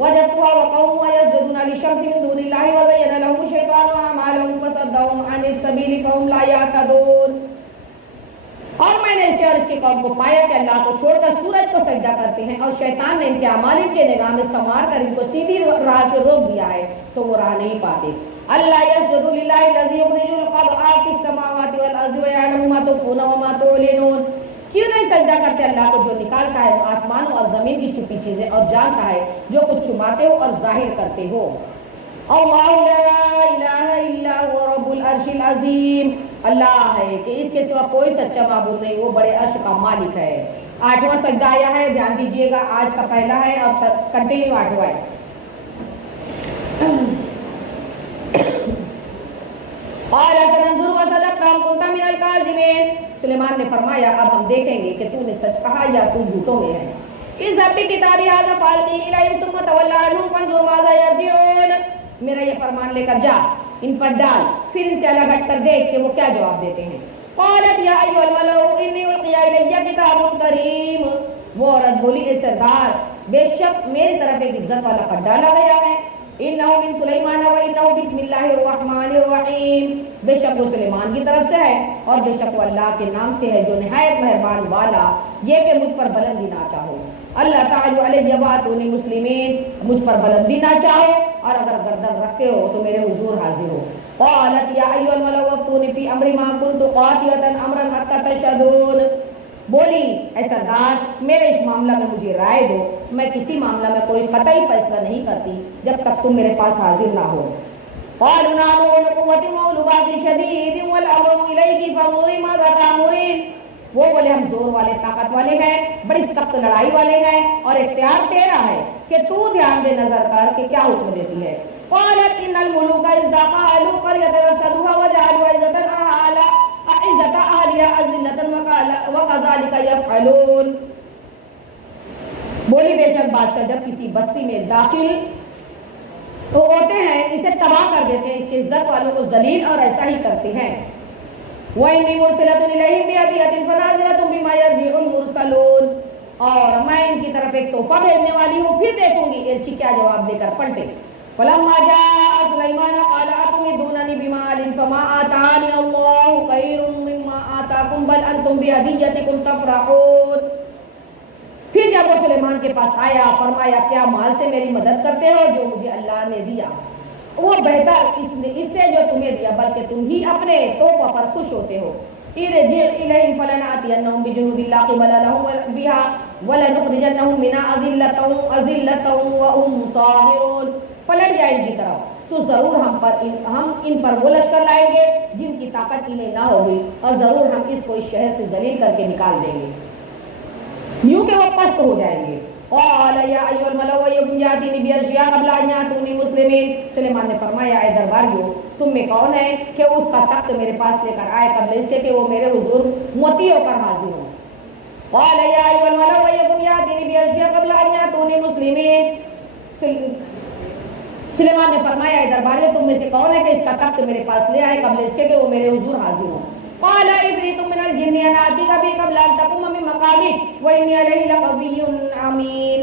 وجدتها وقومها يسجدون للشمس من دون الله وزين لهم الشيطان أعمالهم فصدهم عن السبيل فهم لا يهتدون، اور میں نے اسے اور اس کی قوم کو پایا کہ اللہ کو چھوڑ کر سورج کو سجدہ کرتے ہیں، اور شیطان نے ان کے اعمال ان کے نگاہ میں سنوار کر ان کو سیدھی راہ سے روک دیا ہے تو وہ راہ نہیں پاتے۔ اللہ یسجد للہ الذی یخرج الخبء فی السماوات والارض ویعلم ما تخفون وما تعلنون، کیوں نہیں سجدہ کرتے اللہ کو جو نکالتا ہے آسمانوں اور زمین کی چھپی چیزیں اور جانتا ہے جو کچھ چھپاتے ہو اور ظاہر کرتے ہو۔ اللہ لا الہ الا هو رب العرش العظیم، اللہ ہے کہ اس کے سوا کوئی سچا معبود نہیں، وہ بڑے عرش کا مالک ہے۔ 8واں سجدہ آیا ہے، دھیان دیجئے گا، آج کا پہلا ہے اور کنٹینیو 8واں ہے۔ قال سننظر اصدقت ام كنت من الكاذبين، سلیمان نے فرمایا اب ہم دیکھیں گے کہ تو نے سچ کہا یا تو جھوٹوں میں ہے۔ اذهب بكتابي هذا فألقه إليهم ثم تول عنهم فانظر ماذا يرجعون، میرا یہ فرمان لے کر جا، ان پر ڈال، پھر ان سے الگ ہٹ کر دیکھ کہ وہ کیا جواب دیتے ہیں۔ قالت یا ایھا الملأ انی القی الی کتاب کریم، وہ عورت بولی اے سردار بے شک میری طرف ایک عزت والا خط ڈالا گیا ہے، انہ من سلیمان و انہ بسم اللہ الرحمن الرحیم، بے شک وہ سلیمان کی طرف سے ہے اور بے شک وہ اللہ کے نام سے ہے جو نہایت مہربان والا، یہ کہ مجھ پر بلندی نہ چاہو، اللہ تعالی علیہ واتونی مسلمین، مجھ پر بلندی نہ چاہو اور اگر گردن رکھتے ہو تو میرے حضور حاضر ہو۔ قالت یا ایھا الملأ افتونی فی امر ما کنت قاطعۃ امرا حتی تشہدون، بولی اے سردار میرے اس معاملہ میں مجھے رائے دو، میں کسی معاملہ میں کوئی قطعی فیصلہ نہیں کرتی جب تک تم میرے پاس حاضر نہ ہو۔ قالوا نحن أولو قوة وأولو بأس شديد والأمر إليك فانظري ماذا تأمرين، وہ بولے ہم زور والے طاقت والے ہیں، بڑی سخت لڑائی والے ہیں اور اختیار تیرا ہے کہ تو دھیان دے نظر کر کہ کیا حکم دیتی ہے۔ قالت ان الملوک اذا قالوا قرية افسدوها وجعلوا عزة اهلها أذلة وكذلك يفعلون، بولی بے شک بادشاہ جب کسی بستی میں داخل تو ہوتے ہیں اسے تباہ کر دیتے ہیں، اس کے عزت والوں کو ذلیل اور ایسا ہی کرتے ہیں۔ وَإِنِّي مُرْسِلَةٌ إِلَيْهِمْ بِهَدِيَّةٍ فَنَاظِرَةٌ بِمَا يَرْجِعُ الْمُرْسَلُونَ، اور میں ان کی طرف ایک تحفہ بھیجنے والی ہوں، پھر دیکھوں گی ایلچی کیا جواب دے کر پلٹے۔ فلما جاء سليمان قال أتمدونني بمال فما آتاني الله خير مما آتاكم بل أنتم بهديتكم تفرحون. پھر جب وہ سلیمان کے پاس آیا فرمایا کیا مال سے میری مدد کرتے ہو جو مجھے اللہ نے دیا؟ وہ بہتر اس سے جو تمہیں دیا بلکہ تم ہی اپنے تحفہ پر خوش ہوتے ہو. ارجع إليهم فلنأتينهم بجنود لا قبل لهم بها ولنخرجنهم منها أذلة وهم صاغرون. پلٹ جائے ان کی طرف تو ضرور ہم ان پر وہ لشکر لائیں گے جن کی طاقت انہیں نہ ہوگی اور ضرور ہم اس کو اس شہر سے ذلیل کر کے نکال دیں گے یوں کہ وہ پست ہو جائیں گے. قال یا ایھا الملأ أيكم يأتيني بعرشها قبل أن يأتوني مسلمين. سلیمان نے فرمایا اے درباریوں تم میں کون ہے کہ اس کا تخت میرے پاس لے کر آئے قبل اس کے کہ وہ میرے حضور مطیع ہو کر حاضر ہوں. قال یا ایھا الملأ أيكم يأتيني بعرشها قبل أن يأتوني مسلمين. سلیمان نے فرمایا اے درباریوں تم میں سے کون ہے کہ اس کا تخت میرے پاس لے آئے قبل اس کے کہ وہ میرے حضور حاضر ہوں. قال عفريت من الجن أنا آتيك به قبل أن تقوم من مقامك وإني عليه لقوي أمين.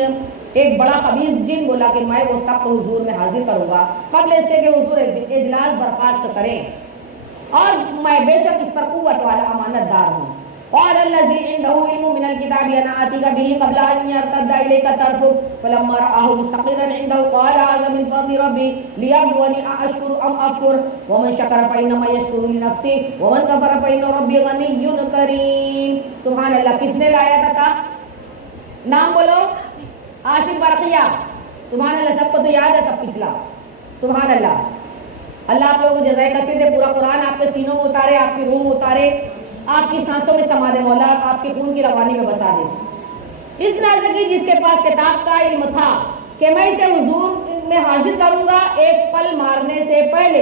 ایک بڑا خبیث جن بولا کہ میں وہ تخت حضور میں حاضر کروں گا قبل اس کے کہ حضور اجلاس برخاست کریں اور میں بے شک اس پر قوت والا امانت دار ہوں. قال الذي عنده علم من الكتاب أنا آتيك به قبل أن يرتد إليك طرفك فلما رآه مستقرا عنده قال هذا من فضل ربي ليبلوني أأشكر أم أكفر ومن شكر فإنما يشكر لنفسه ومن كفر فإن ربي غني كريم. سبحان اللہ. کس نے لایا تھا نام بولو؟ عاصم برقیہ. سبحان اللہ. سب کو تو یاد ہے سب پچھلا. سبحان اللہ. اللہ آپ لوگوں کو جزائے کثیر دے. پورا قرآن آپ کے سینوں میں اتارے آپ کی روح میں اتارے آپ کی سانسوں میں سما دے مولا آپ کے خون کی روانی میں بسا دے. اس نازکی جس کے پاس کتاب کا علم تھا کہ میں اسے حضور میں حاضر کروں گا ایک پل مارنے سے پہلے.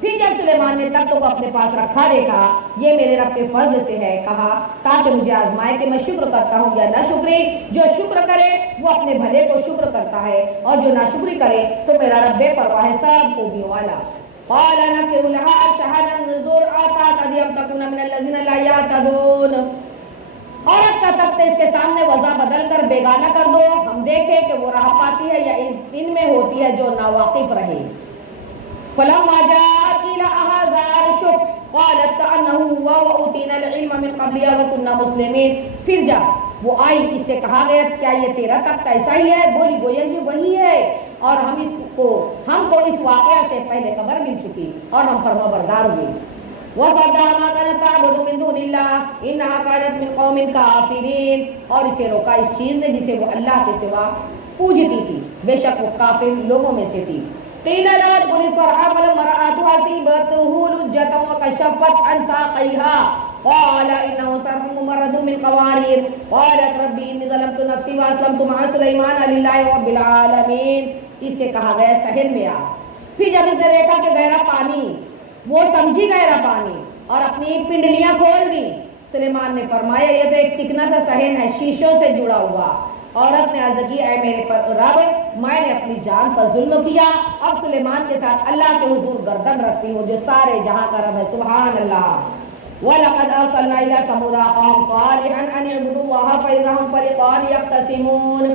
پھر جب سلیمان نے تخت کو اپنے پاس رکھا دیکھا یہ میرے رب کے فضل سے ہے کہا تاکہ مجھے آزمائے کہ میں شکر کرتا ہوں یا نہ شکری. جو شکر کرے وہ اپنے بھلے کو شکر کرتا ہے اور جو ناشکری کرے تو میرا رب بے پرواہ ہے سب خوبیوں والا. قال نكر لها عرشها ننظر آتاك أم تكون من الذين لا يهتدون. عورت کا تخت اس کے سامنے وضع بدل کر بیگانہ کر دو ہم دیکھیں کہ وہ راہ پاتی ہے یا ان میں ہوتی ہے جو ناواقف رہے. فلما جاءت قيل أهذا عرشك قالت كأنه هو وأوتينا العلم من قبلها وكنا مسلمين. پھر جب وہ آئی اس سے کہا گیا کیا یہ تیرا تخت ایسا ہی ہے؟ بولی گویا یہ وہی ہے اور ہم کو اس واقعہ سے پہلے خبر مل چکی اور ہم فرما بردار ہوئے. وَصَدَّهَا مَا كَانَتْ تَعْبُدُ مِن دُونِ اللَّهِ إِنَّهَا كَانَتْ مِن قَوْمٍ كَافِرِينَ. اور اسے روکا اس چیز نے جسے وہ اللہ کے سوا پوجتی تھی بے شک وہ کافر لوگوں میں سے تھی. قِيلَ لَهَا ادْخُلِي الصَّرْحَ فَلَمَّا رَأَتْهُ حَسِبَتْهُ لُجَّةً وَكَشَفَتْ عَنْ سَاقَيْهَا قال إنه صرح ممرد من قوارير قالت ربي إني ظلمت نفسي وأسلمت مع سليمان لله رب العالمين. اس سے کہا گیا ساحل میں آ. پھر جب اس نے دیکھا کہ گہرا پانی وہ سمجھی گہرا پانی اور اپنی پنڈلیاں کھول دی. سلیمان نے فرمایا یہ تو ایک چکنا سا صحن ہے شیشوں سے جڑا ہوا. عورت نے عرض کی اے میرے رب میں نے اپنی جان پر ظلم کیا اب سلیمان کے ساتھ اللہ کے حضور گردن رکھتی ہوں جو سارے جہاں کا رب ہے. سبحان اللہ. وَلَقَدْ أَرْسَلْنَا إِلَى ثَمُودَ أَخَاهُمْ صَالِحًا أَنِ اعْبُدُوا اللَّهَ فَإِذَا هُمْ فَرِيقَانِ يَخْتَصِمُونَ.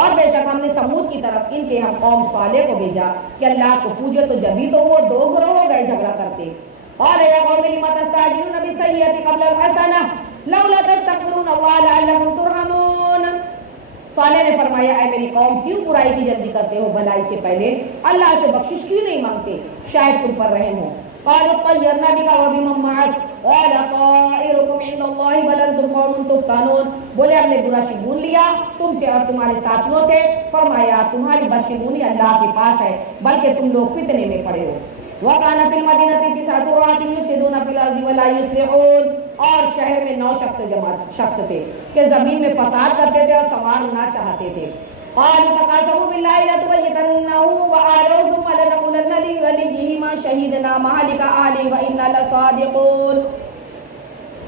اور بے شک ہم نے سمود کی طرف ان کے ہم قوم صالح کو بھیجا کہ اللہ کو پوجو تو جبھی تو وہ دو گروہ ہو گئے جھگڑا کرتے. قَالَ يَا قَوْمِ لِمَ تَسْتَعْجِلُونَ بِالسَّيِّئَةِ قَبْلَ الْحَسَنَةِ لَوْلَا تَسْتَغْفِرُونَ اللَّهَ لَعَلَّكُمْ تُرْحَمُونَ. صالح نے فرمایا اے میری قوم کیوں برائی کی جلدی کرتے ہو بھلائی سے پہلے اللہ سے بخشش کیوں نہیں مانگتے شاید تم پر رحم ہو. قالوا طيرنا بك وبمن معك قال طائركم عند الله بل انتم قوم تفتنون. بولے ہم نے برا شگون لیا تم سے اور تمہارے ساتھیوں سے. فرمایا تمہاری بدشگونی اللہ کے پاس ہے بلکہ تم لوگ فتنے میں پڑے ہو. وكان في المدينة 9 رهط يفسدون في الأرض ولا يصلحون. اور شہر میں 9 شخص تھے کہ زمین میں فساد کرتے تھے اور سنوارنا چاہتے تھے. قالوا تقاسموا بالله لتبيتنه وآلوه ثم لنقولن لوليه ما شهدنا مهلك أهله وإنا لصادقون.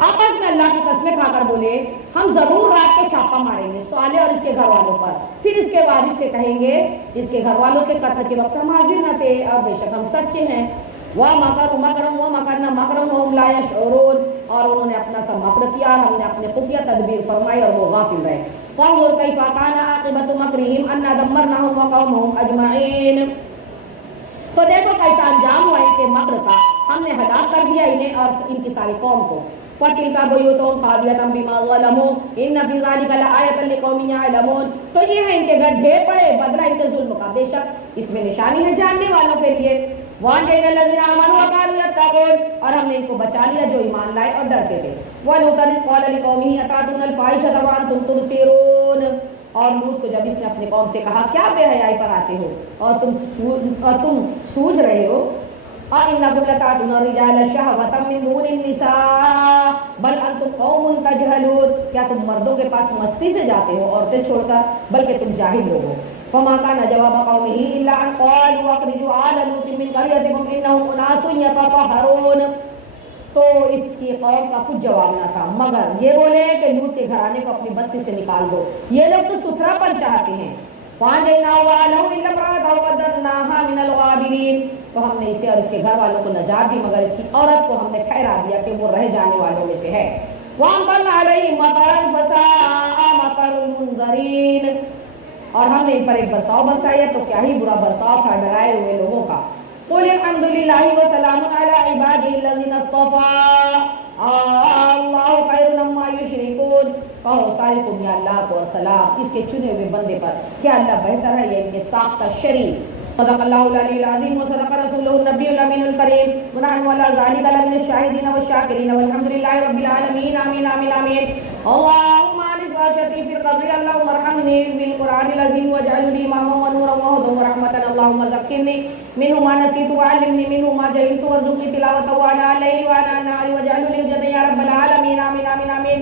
آپس میں اللہ کی قسمیں کھا کر بولے ہم ضرور رات کو چھاپا ماریں گے صالح اور اس کے گھر والوں پر پھر اس کے وارث سے کہیں گے اس کے گھر والوں کے قتل کے وقت ہم حاضر نہ تھے اور بے شک ہم سچے ہیں. وَمَكَرُوا مَكْرًا وَمَكَرْنَا مَكْرًا وَهُمْ لَا يَشْعُرُونَ. اور انہوں نے اپنا سا مکر کیا اور ہم نے اپنے خفیہ تدبیر فرمائی اور وہ غافل رہے. فانظر كيف كان عاقبة مكرهم أنا دمرناهم وقومهم أجمعين. تو دیکھو کیسا انجام ہوا ان کے مکر کا، ہم نے ہلاک کر دیا انہیں اور ان کی ساری قوم کو۔ فَتِلْكَ بُيُوتُهُمْ خَاوِيَةً بِمَا ظَلَمُوا إِنَّ فِي ذَلِكَ لَآيَةً لِقَوْمٍ يَعْلَمُونَ۔ تو یہ ہے ان کے گھر ڈھیر پڑے، بدلہ ان کے ظلم کا، بے شک اس میں نشانی ہے جاننے والوں کے لیے۔ وَأَنجَيْنَا الَّذِينَ آمَنُوا وَكَانُوا يَتَّقُونَ، اور ہم نے ان کو بچا لیا جو ایمان لائے اور ڈرتے تھے۔ وَلُوطًا إِذْ قَالَ لِقَوْمِهِ أَتَأْتُونَ الْفَاحِشَةَ وَأَنْتُمْ تُبْصِرُونَ، اور لوط کو جب اس نے اپنے قوم سے کہا کیا بے حیائی پر آتے ہو اور تم سوجھ رہے ہو، أَإِنَّكُمْ لَتَأْتُونَ الرِّجَالَ شَهْوَةً مِّن دُونِ النِّسَاءِ بَلْ أَنْتُمْ قَوْمٌ تَجْهَلُونَ، کیا تم مردوں کے پاس مستی سے جاتے ہو عورتیں چھوڑ کر، بلکہ تم جاہل لوگ ہو۔ فَمَا كَانَ جَوَابَ قَوْمِهِ إِلَّا أَنْ قَالُوا أَخْرِجُوا آلَ لُوطٍ مِّنْ قَرْيَتِكُمْ إِنَّهُمْ أُنَاسٌ يَتَطَهَّرُونَ، تو اس کی قوم کا کچھ جواب نہ تھا مگر یہ بولے کہ لوط کے گھرانے کو اپنی بستی سے نکال دو، یہ لوگ تو ستھرا پن چاہتے ہیں۔ فَأَنجَيْنَاهُ وَأَهْلَهُ إِلَّا امْرَأَتَهُ قَدَّرْنَاهَا مِنَ الْغَابِرِينَ، تو ہم نے اسے اور اس کے گھر والوں کو نجات دی مگر اس کی عورت کو ہم نے ٹھہرا دیا کہ وہ رہ جانے والوں میں سے ہے۔ وَأَمْطَرْنَا عَلَيْهِمْ مَطَرًا فَسَاءَ مَطَرُ الْمُنذَرِينَ، اور ہم نے ان پر ایک برساؤ برسایا تو کیا ہی برا برساؤ تھا ڈرائے ہوئے لوگوں کا۔ قُلِ الْحَمْدُ لِلَّهِ وَسَلَامٌ عَلَىٰ عِبَادِهِ الَّذِينَ اصْطَفَىٰ اللَّهُ خَيْرٌ عَمَّا يُشْرِكُونَ، کہو ساری دنیا اللہ کو اور سلام اس کے چنے ہوئے بندے پر، کیا اللہ بہتر ہے یا ان کے ساختہ شریک۔ صدق اللہ العلی العظیم وصدق رسولہ النبی الامین الکریم ونحن علی ذلک لمن الشاہدین والشاکرین والحمد للہ رب العالمین آمین آمین آمین۔ اللہم آنس واشتی فی القبر اللہم ارحمنی بالقرآن العظیم واجعل لی اماما ونورا وہدا ورحمتا اللہم ذکرنی منہ ما نسیت وعلمنی منہ ما جہلت وارزقنی تلاوتہ آناء اللیل وآناء النہار واجعل لی حجتا یا رب العالمین آمین آمین آمین۔